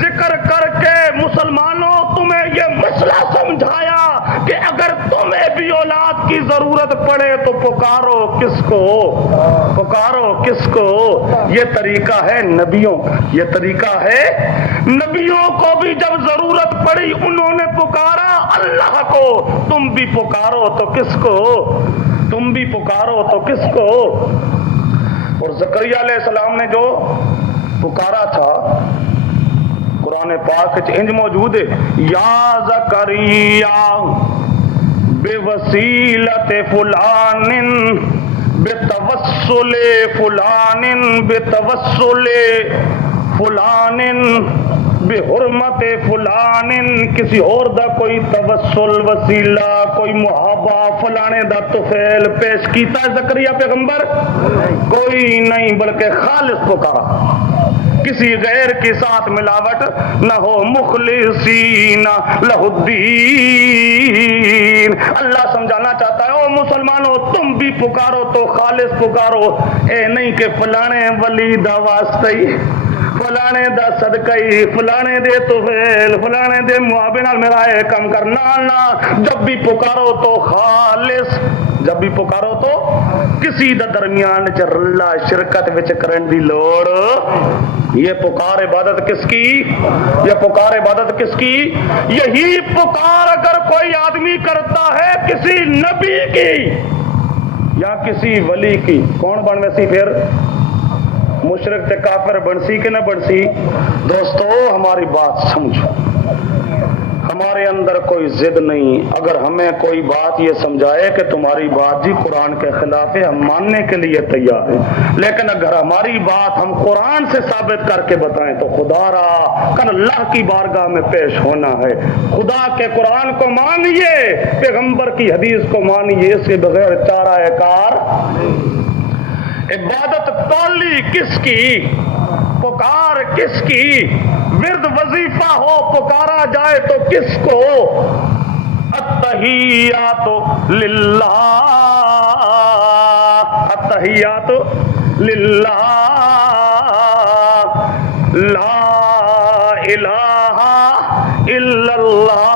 ذکر کر کے مسلمانوں تمہیں یہ مسئلہ سمجھایا کہ اگر تمہیں بھی اولاد کی ضرورت پڑے تو پکارو کس کو؟ پکارو کس کو؟ یہ طریقہ ہے نبیوں کا، یہ طریقہ ہے نبیوں کو بھی جب ضرورت پڑی انہوں نے پکارا اللہ کو، تم بھی پکارو تو کس کو؟ تم بھی پکارو تو کس کو؟ اور زکریا علیہ السلام نے جو پکارا تھا قرآن پاک انج موجود ہے یا زکریا بے وسیلت فلان بتوسل فلان بتوسل فلان بحرمت فلان، کسی اور دا کوئی توسل وسیلہ کوئی محابہ فلانے دا طفیل پیش کیتا ہے زکریا پیغمبر؟ کوئی نہیں، بلکہ خالص پکارا، کسی غیر کے ساتھ ملاوٹ نہ ہو، مخلصین لہ الدین۔ اللہ سمجھانا چاہتا ہے او مسلمانوں تم بھی پکارو تو خالص پکارو، اے نہیں کہ فلانے ولی دا واسطہ ہی، فلانے دا صدقہ ہی، فلانے دے توفیل، فلانے دے معاون میرا ہے کم کرنا نہ، جب بھی پکارو تو خالص، جب بھی پکارو تو کسی دا درمیان چ رلا شرکت وچ کرن دی لوڑ۔ یہ پکار عبادت کس کی؟ یہ پکار عبادت کس کی؟ یہی پکار اگر کوئی آدمی کرتا ہے کسی نبی کی یا کسی ولی کی، کون بن ویسی پھر؟ مشرک تے کافر بنسی کہ نہ بنسی؟ دوستو ہماری بات سمجھو، ہمارے اندر کوئی ضد نہیں۔ اگر ہمیں کوئی بات یہ سمجھائے کہ تمہاری بات جی قرآن کے خلاف ہے، ہم ماننے کے لیے تیار ہیں، لیکن اگر ہماری بات ہم قرآن سے ثابت کر کے بتائیں تو خدا را کل اللہ کی بارگاہ میں پیش ہونا ہے۔ خدا کے قرآن کو مانیے، پیغمبر کی حدیث کو مانیے، اس کے بغیر چارہ کار۔ عبادت تولی کس کی؟ پکار کس کی؟ ورد وظیفہ ہو پکارا جائے تو کس کو؟ التحیات للہ، التحیات للہ، لا الہ الا اللہ،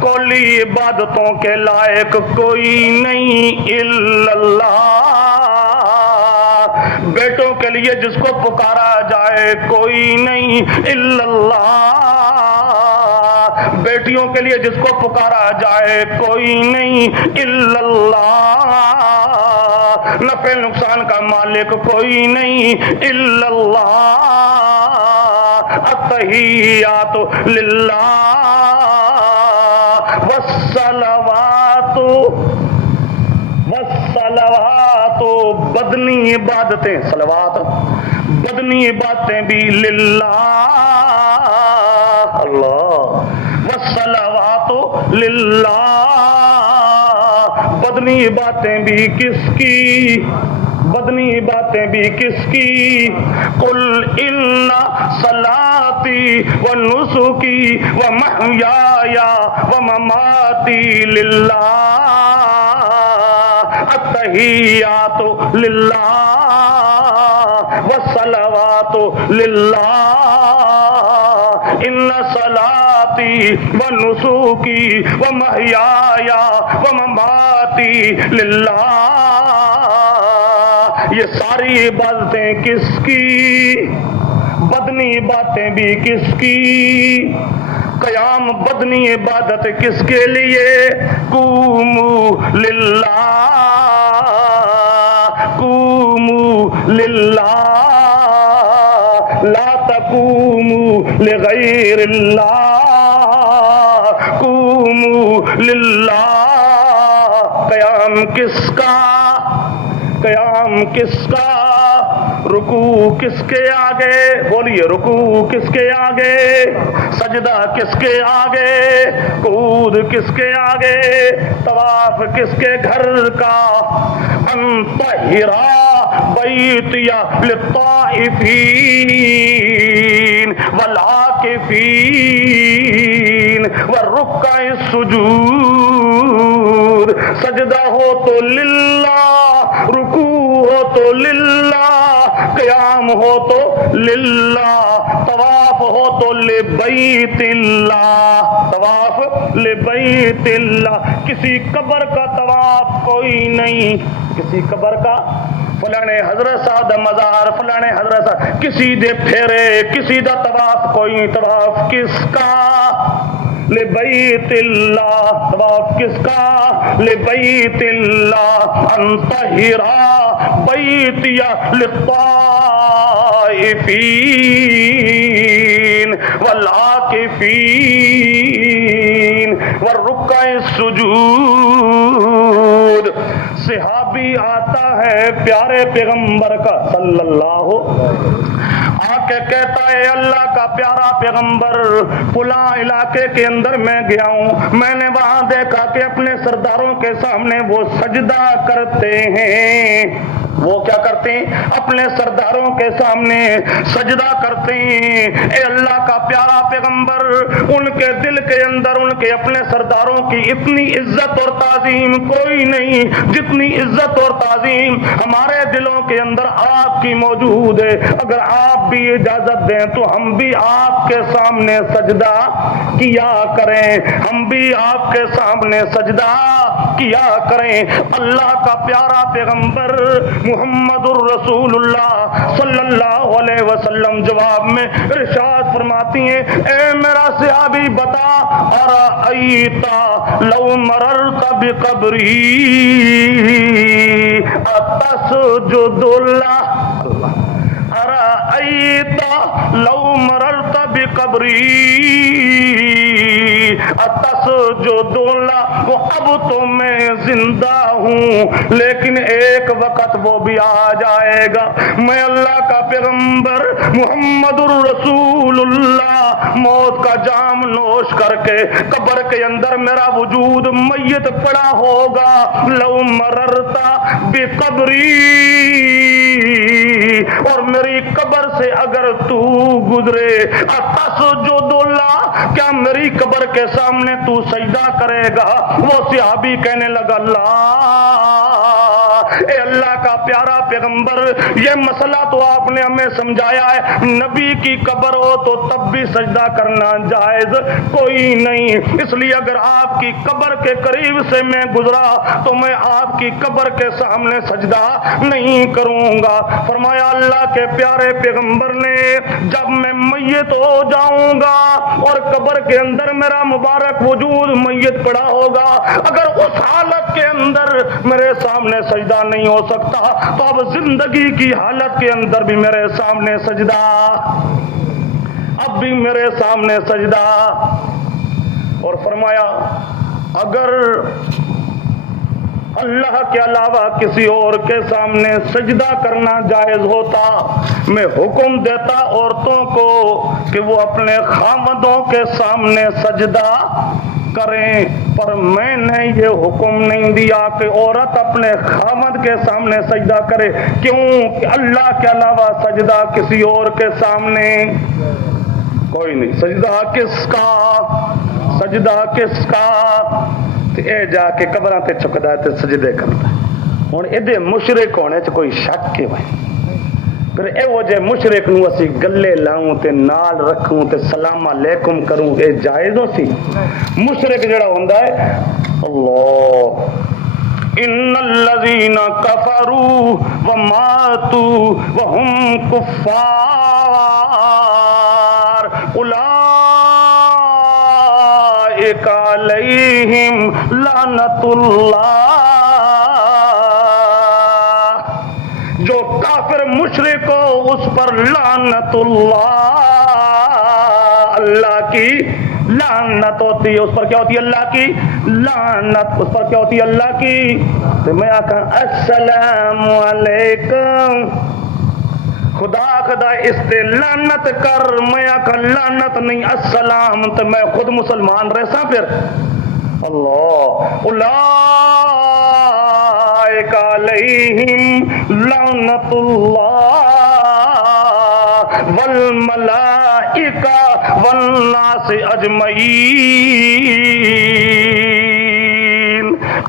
کوئی عبادتوں کے لائق کوئی نہیں الا اللہ۔ بیٹوں کے لیے جس کو پکارا جائے کوئی نہیں الا اللہ، بیٹیوں کے لیے جس کو پکارا جائے کوئی نہیں الا اللہ، نفع نقصان کا مالک کوئی نہیں الا اللہ۔ التحیات للہ والصلوات، والصلوات بدنی عبادتیں، صلوات بدنی عبادتیں بھی للہ، اللہ، والصلوات للہ، بدنی باتیں بھی کس کی؟ بدنی باتیں بھی کس کی؟ قل ان صلاتی و نسکی و محیای و مماتی للہ، التحیات للہ والصلوات للہ، ان صلاتی و نسکی و محیای و مماتی للہ۔ یہ ساری عبادتیں کس کی؟ بدنی باتیں بھی کس کی؟ قیام بدنی عبادت کس کے لیے؟ قوموا للہ، قوموا للہ، لا تقوموا لغیر اللہ، قوموا للہ۔ قیام کس کا؟ قیام کس کا؟ رکوع کس کے آگے؟ بولیے رکوع کس کے آگے؟ سجدہ کس کے آگے؟ قعود کس کے آگے؟ طواف کس کے گھر کا؟ انطہرا بیتی للطائفین والعاکفین والرکع السجود۔ سجدہ ہو تو للہ، رکوع ہو تو للہ، قیام ہو تو للہ، طواف ہو تو لبیت اللہ، طواف لبیت اللہ۔ کسی قبر کا طواف کوئی نہیں، کسی قبر کا فلانے حضرت صاحب دا مزار، فلانے حضرت صاحب، کسی دے پھیرے، کسی دا طواف کوئی نہیں۔ طواف کس کا؟ لبیت اللہ، طواف کس کا؟ لبیت اللہ، انطہرا بیتی للطائفین والعاکفین والرکع السجود۔ صحابی آتا ہے پیارے پیغمبر کا صلی اللہ، کے کہتا ہے اللہ کا پیارا پیغمبر فلاں علاقے کے اندر میں گیا ہوں، میں نے وہاں دیکھا کہ اپنے سرداروں کے سامنے وہ سجدہ کرتے ہیں۔ وہ کیا کرتے ہیں؟ اپنے سرداروں کے سامنے سجدہ کرتے ہیں۔ اے اللہ کا پیارا پیغمبر، ان کے دل کے اندر ان کے اپنے سرداروں کی اتنی عزت اور تعظیم کوئی نہیں جتنی عزت اور تعظیم ہمارے دلوں کے اندر آپ کی موجود ہے۔ اگر آپ بھی اجازت دیں تو ہم بھی آپ کے سامنے سجدہ کیا کریں، ہم بھی آپ کے سامنے سجدہ کیا کریں۔ اللہ کا پیارا پیغمبر محمد الرسول اللہ صلی اللہ علیہ وسلم جواب میں ارشاد فرماتی ہیں، اے میرا صحابی بتا، ارأیت لو مررت بقبری اتسجد لہ، ارأیت لو مررت بقبری اتسجد لہ، وہ اب تو میں زندہ ہوں لیکن ایک وقت وہ بھی آ جائے گا، میں اللہ کا پیغمبر محمد الرسول اللہ موت کا جام نوش کر کے قبر کے اندر میرا وجود میت پڑا ہوگا، لو مررتا بقبری، اور میری قبر سے اگر تو گزرے، اتسجد لہ، کیا میری قبر کے سامنے تو سجدہ کرے گا؟ وہ صحابی کہنے لگا اللہ، اے اللہ کا پیارا پیغمبر، یہ مسئلہ تو آپ نے ہمیں سمجھایا ہے، نبی کی قبر ہو تو تب بھی سجدہ کرنا جائز کوئی نہیں، اس لیے اگر آپ کی قبر کے قریب سے میں گزرا تو میں آپ کی قبر کے سامنے سجدہ نہیں کروں گا۔ فرمایا اللہ کے پیارے پیغمبر نے، جب میں میت ہو جاؤں گا اور قبر کے اندر میرا مبارک وجود میت پڑا ہوگا، اگر اس حالت کے اندر میرے سامنے سجدہ نہیں ہو سکتا تو اب زندگی کی حالت کے اندر بھی میرے سامنے سجدہ، اب بھی میرے سامنے سجدہ۔ اور فرمایا اگر اللہ کے علاوہ کسی اور کے سامنے سجدہ کرنا جائز ہوتا، میں حکم دیتا عورتوں کو کہ وہ اپنے خامدوں کے سامنے سجدہ کریں، پر میں نے یہ حکم نہیں دیا کہ عورت اپنے خامد کے سامنے سجدہ کرے، کیوں کہ اللہ کے علاوہ سجدہ کسی اور کے سامنے کوئی نہیں۔ سجدہ کس کا؟ سجدہ کس کا؟ اے جا کے قبراں تے چکدا تے سجدے کردا۔ ہن ایدے مشرک ہونے چ کوئی شک ہے بھائی؟ پھر ایو جے مشرک نو اسی گلے لاؤں تے نال رکھوں تے سلام علیکم کروں، اے جائز ہو سی؟ مشرک جڑا ہوندا ہے، اللہ ان الذین کفروا وماتوا وهم کفار اولئک علیہم لعنت اللہ، جو کافر مشرک ہو اس پر لعنت اللہ، اللہ کی لعنت ہوتی ہے، اس پر کیا ہوتی ہے؟ اللہ کی لعنت، اس پر کیا ہوتی ہے؟ اللہ کی۔ تو میں آکھاں السلام علیکم، خدا اس تے لعنت کر، میں آکھاں لعنت نہیں السلام، تو میں خود مسلمان رہساں پھر؟ اللہ اولئک علیہم لعنت اللہ والملائکہ والناس اجمعین،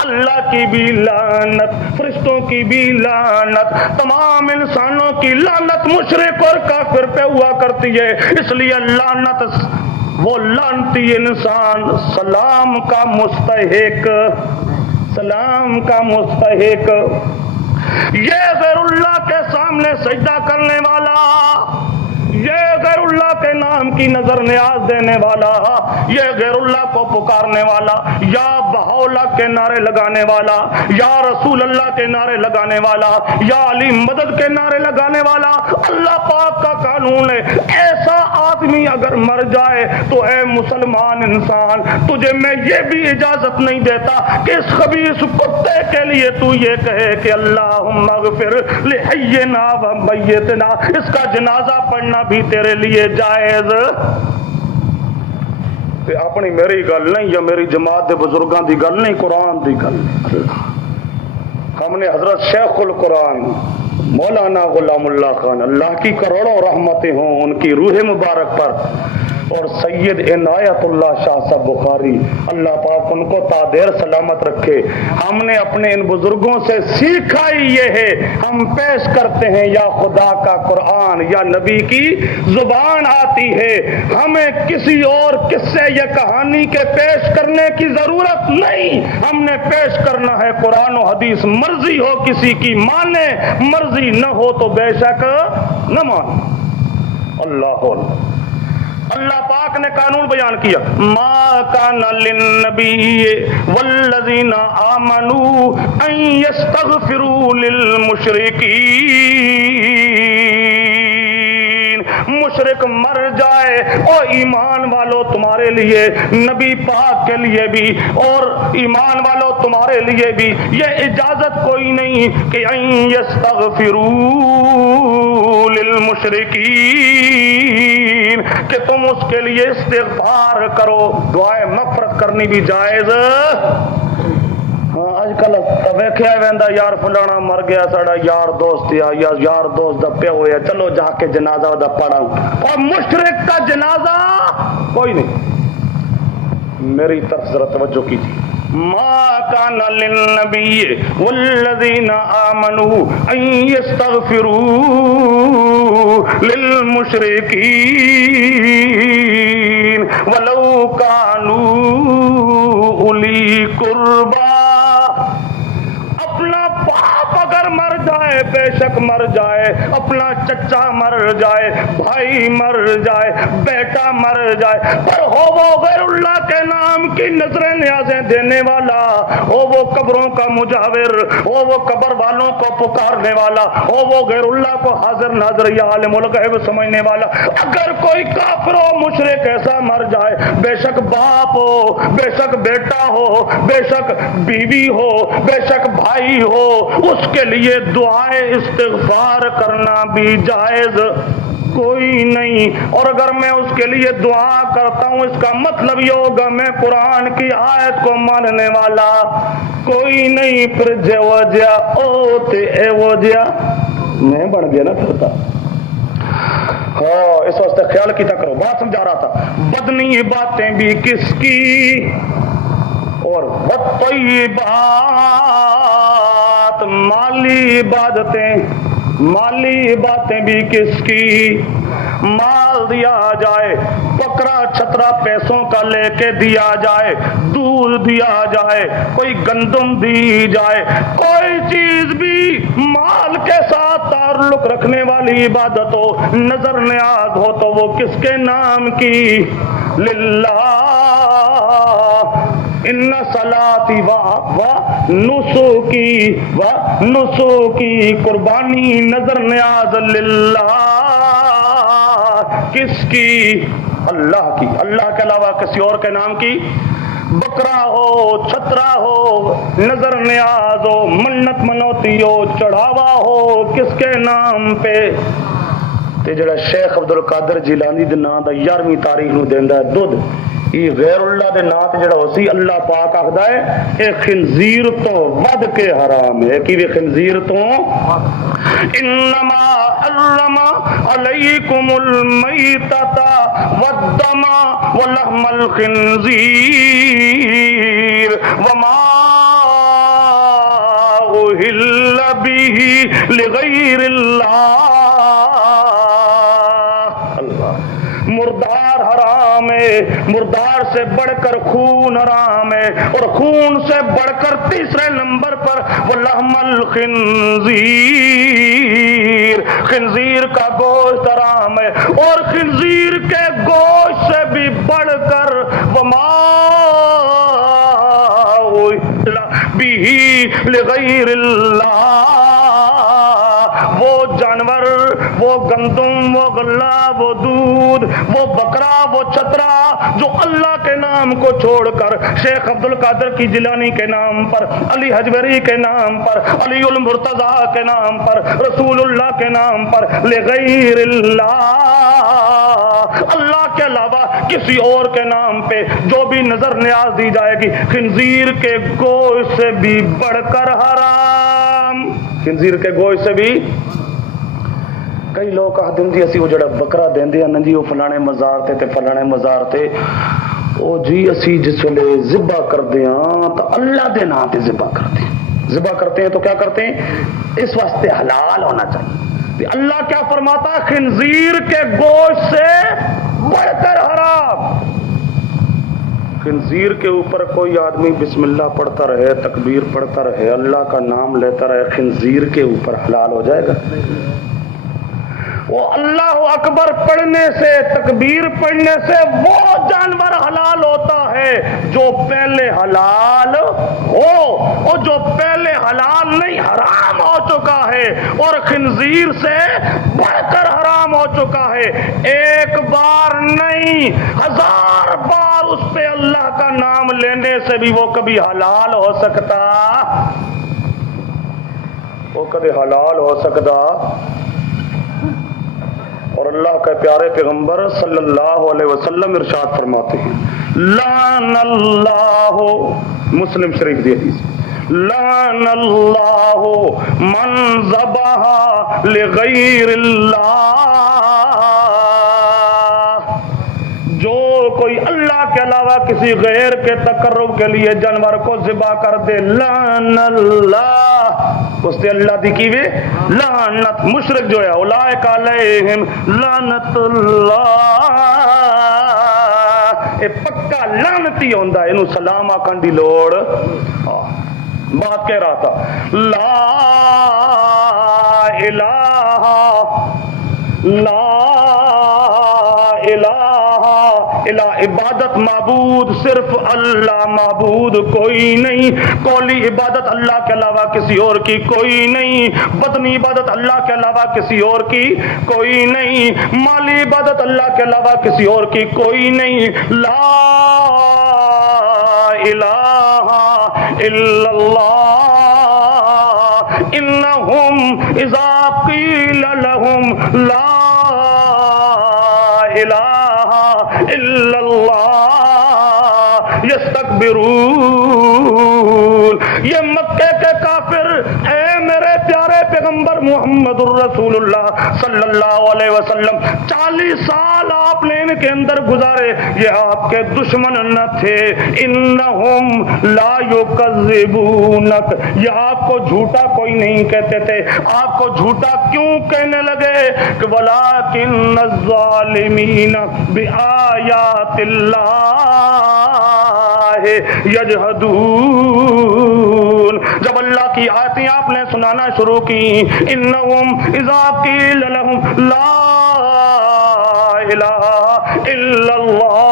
اللہ کی بھی لعنت، فرشتوں کی بھی لعنت، تمام انسانوں کی لعنت مشرک اور کافر پہ ہوا کرتی ہے، اس لیے لعنت وہ لعنتی انسان سلام کا مستحق، سلام کا مستحق، یہ غیر اللہ کے سامنے سجدہ کرنے والا، یہ غیر اللہ کے نام کی نظر نیاز دینے والا، یہ غیر اللہ کو پکارنے والا، یا بہاؤلہ کے نعرے لگانے والا، یا رسول اللہ کے نعرے لگانے والا، یا علی مدد کے نعرے لگانے والا، اللہ پاک کا قانون ہے، ایسا آدمی اگر مر جائے تو اے مسلمان انسان، تجھے میں یہ بھی اجازت نہیں دیتا کہ اس خبیث کتے کے لیے تو یہ کہے کہ اللہم اغفر لحینا و میتنا، اس کا جنازہ پڑھنا بھی تیرے لیے جائز تے اپنی میری گل نہیں یا میری جماعت دے بزرگاں دی گل نہیں، قرآن دی گل۔ ہم نے حضرت شیخ القرآن مولانا غلام اللہ خان، اللہ کی کروڑوں رحمتیں ہوں ان کی روح مبارک پر، اور سید عنایت اللہ شاہ صاحب بخاری، اللہ پاک ان کو تادیر سلامت رکھے، ہم نے اپنے ان بزرگوں سے سیکھا ہی یہ ہے، ہم پیش کرتے ہیں یا خدا کا قرآن یا نبی کی زبان آتی ہے، ہمیں کسی اور قصے یا کہانی کے پیش کرنے کی ضرورت نہیں، ہم نے پیش کرنا ہے قرآن و حدیث، مرضی ہو کسی کی مانے، مرضی نہ ہو تو بے شک نہ مان۔ اللہ پاک نے قانون بیان کیا، ما کان للنبی والذین آمنوا ان یستغفروا للمشرکین، مشرک مر جائے اور ایمان والو تمہارے لیے، نبی پاک کے لیے بھی اور ایمان والو تمہارے لیے بھی یہ اجازت کوئی نہیں کہ ان یستغفروا للمشرکین، کہ تم اس کے لیے استغفار کرو، دعائیں مغفرت کرنی بھی جائز۔ آج کل ویکھیا ویندا یار فلانا مر گیا ساڈا یار دوست یا یار دوست دا پیو ہویا، چلو جا کے جنازہ دا پڑھاؤ، اور مشرک کا جنازہ کوئی نہیں۔ میری طرف ذرا توجہ کیجیے، ما کان للنبی والذین آمنوا ان یستغفروا للمشرکین ولو کانوا اولی قربا، اپنا باپ اگر مر جائے، بے شک مر جائے، اپنا چچا مر جائے، بھائی مر جائے، بیٹا مر جائے، پر ہو وہ غیر اللہ کے نام کی نظریں نیازیں دینے والا، ہو وہ قبروں کا مجاور، ہو وہ قبر والوں کو پکارنے والا، ہو وہ غیر اللہ کو حاضر ناظر یا عالم الغیب سمجھنے والا، اگر کوئی کافر و مشرک ایسا مر جائے، بے شک باپ ہو، بے شک بیٹا ہو، بے شک بیوی ہو، بے شک بھائی ہو، اس کے لیے دعائے استغفار کرنا بھی جائز کوئی نہیں۔ اور اگر میں اس کے لیے دعا کرتا ہوں اس کا مطلب یہ ہوگا میں قرآن کی آیت کو ماننے والا کوئی نہیں، پھر جو جیا او تے اے وہ جیا میں بن گیا نا پھرتا۔ ہاں اس واسطے خیال کیتا کرو، بات سمجھا رہا تھا، بدنی باتیں بھی کس کی اور طیبات، مالی باتیں بھی کس کی، مال دیا جائے، پکڑا چھترا پیسوں کا لے کے دیا جائے، دودھ دیا جائے، کوئی گندم دی جائے، کوئی چیز بھی مال کے ساتھ تعلق رکھنے والی عبادت ہو، نظر نیاز ہو تو وہ کس کے نام کی؟ للہ، ان صلاتی و نسکی قربانی نظر نیاز للہ، کس کی؟ اللہ کی، اللہ کے علاوہ کسی اور کے نام کی؟ بکرا ہو، چھترا ہو، نظر نیاز ہو، منت منوتی ہو، چڑھاوا ہو، کس کے نام پہ؟ تے جڑا شیخ عبد القادر جیلانی دے نام دا 11ویں تاریخ نو دیندا ہے دودھ، یہ غیر اللہ دے نام تے جڑا ہوسی اللہ پاک آکھدا ہے اے خنزیر تو ود کے حرام ہے، کہ وہ خنزیر تو انما حرم علیکم المیتۃ والدم ولحم الخنزیر وما اہل به لغیر اللہ، مردار حرام ہے، مردار سے بڑھ کر خون حرام ہے، اور خون سے بڑھ کر تیسرے نمبر پر وہ لحم الخنزیر، خنزیر کا گوشت حرام ہے، اور خنزیر کے گوشت سے بھی بڑھ کر وما به لغیر اللہ، وہ جانور وہ گندم، وہ غلہ، وہ دودھ، وہ بکرا، وہ چترا جو اللہ کے نام کو چھوڑ کر شیخ عبد القادر کی جیلانی کے نام پر، علی حجویری کے نام پر، علی المرتضیٰ کے نام پر، رسول اللہ کے نام پر، لغیر اللہ کے علاوہ کسی اور کے نام پہ جو بھی نظر نیاز دی جائے گی خنزیر کے گوشت سے بھی بڑھ کر حرام، خنزیر کے گوشت سے بھی۔ کئی لوگ آخر جی اسی وہ جڑا بکرا دیندے ہیں جی وہ فلانے مزار تے فلانے مزار تے، او جی اسی جس ویلے ذبح کردے ہاں تو اللہ دے نام تے ذبح کرتے ہیں، ذبح کرتے ہیں تو کیا کرتے ہیں؟ اس واسطے حلال ہونا چاہیے۔ اللہ کیا فرماتا ہے؟ خنزیر کے گوشت سے بڑھ کر حرام۔ خنزیر کے اوپر کوئی آدمی بسم اللہ پڑھتا رہے، تکبیر پڑھتا رہے، اللہ کا نام لیتا رہے، خنزیر کے اوپر حلال ہو جائے گا؟ وہ اللہ اکبر پڑھنے سے، تکبیر پڑھنے سے وہ جانور حلال ہوتا ہے جو پہلے حلال ہو، اور جو پہلے حلال نہیں حرام ہو چکا ہے، اور خنزیر سے بڑھ کر حرام ہو چکا ہے۔ ایک بار نہیں 1000 بار اس پہ اللہ کا نام لینے سے بھی وہ کبھی حلال ہو سکتا، وہ کبھی حلال ہو سکتا۔ اور اللہ کے پیارے پیغمبر صلی اللہ علیہ وسلم ارشاد فرماتے ہیں، لعن اللہ، مسلم شریف دی حدیث، لعن اللہ من ذبح لغیر اللہ، جو کوئی اللہ کے علاوہ کسی غیر کے تقرب کے لیے جانور کو ذبح کر دے، لعن اللہ، اس سے اللہ دی کی وے لعنت، مشرک جو ہے اولئک علیہم لعنت اللہ، اے پکا لعنتی ہوندا ہے، اینو سلام آکھن دی لوڑ۔ بات کہہ رہا تھا، لا الہ لا الہ الا، عبادت معبود صرف اللہ، معبود کوئی نہیں، قولی عبادت اللہ کے علاوہ کسی اور کی کوئی نہیں، بدنی عبادت اللہ کے علاوہ کسی اور کی کوئی نہیں، مالی عبادت اللہ کے علاوہ کسی اور کی کوئی نہیں، لا الہ الا اللہ، انہم اذا قیل لہم لا الہ الا اللہ یستکبرون، یہ مکے کے کافر اے میرے پیارے پیغمبر محمد الرسول اللہ صلی اللہ علیہ وسلم 40 سال آپ نے ان کے اندر گزارے، یہ آپ کے دشمن نہ تھے، انہم لا یکذبونک، یہ آپ کو جھوٹا کوئی نہیں کہتے تھے، آپ کو جھوٹا کیوں کہنے لگے کہ ولکن الظالمین بآیات اللہ یجحدون، جب اللہ کی آیتیں آپ نے سنانا شروع کی، انہم اذا قیل لہم لا الہ الا اللہ،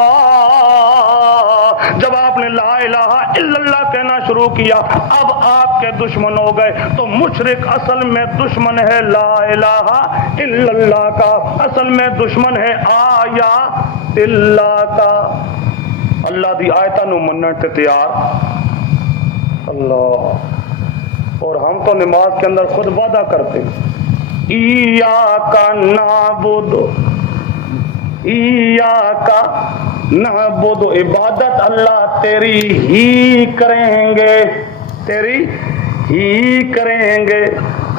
جب آپ نے لا الہ الا اللہ کہنا شروع کیا، اب آپ کے دشمن ہو گئے۔ تو مشرک اصل میں دشمن ہے لا الہ الا اللہ کا، اصل میں دشمن ہے آیات اللہ کا، اللہ دی آیتاں نو منن تے تیار۔ اللہ، اور ہم تو نماز کے اندر خود وعدہ کرتے ایاک نعبد، ایاک نعبد، عبادت اللہ تیری ہی کریں گے، تیری ہی کریں گے،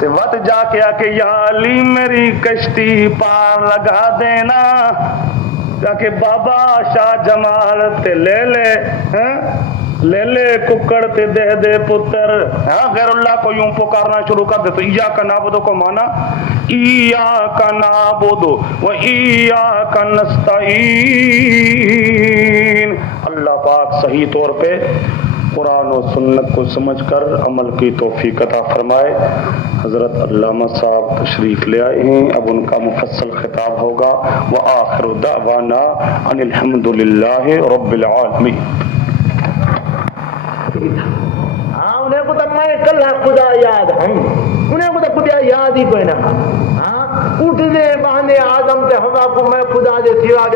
تے وقت جا کے آ کے یا علی میری کشتی پار لگا دینا، کہ بابا شاہ جمال تے لے لے، لے لے ککڑ تے دے دے پتر، غیر اللہ کو یوں پکارنا شروع کر دے۔ تو ایاک نعبد کو مانا ایاک نعبد و ایاک نستعین، اللہ پاک صحیح طور پہ قرآن و سنت کو سمجھ کر عمل کی توفیق عطا فرمائے۔ حضرت علامہ صاحب تشریف لے آئے ہیں، اب ان کا مفصل خطاب ہوگا۔ وآخر دعوانا ان الحمد للہ رب العالمین۔ ہاں انہیں کو تو میں کل خدا یاد ہوں، انہیں کو تو خدا یاد ہی کوئی نہ، ہاں اٹھنے بہانے آدم تے ہوا کو میں خدا دے سوا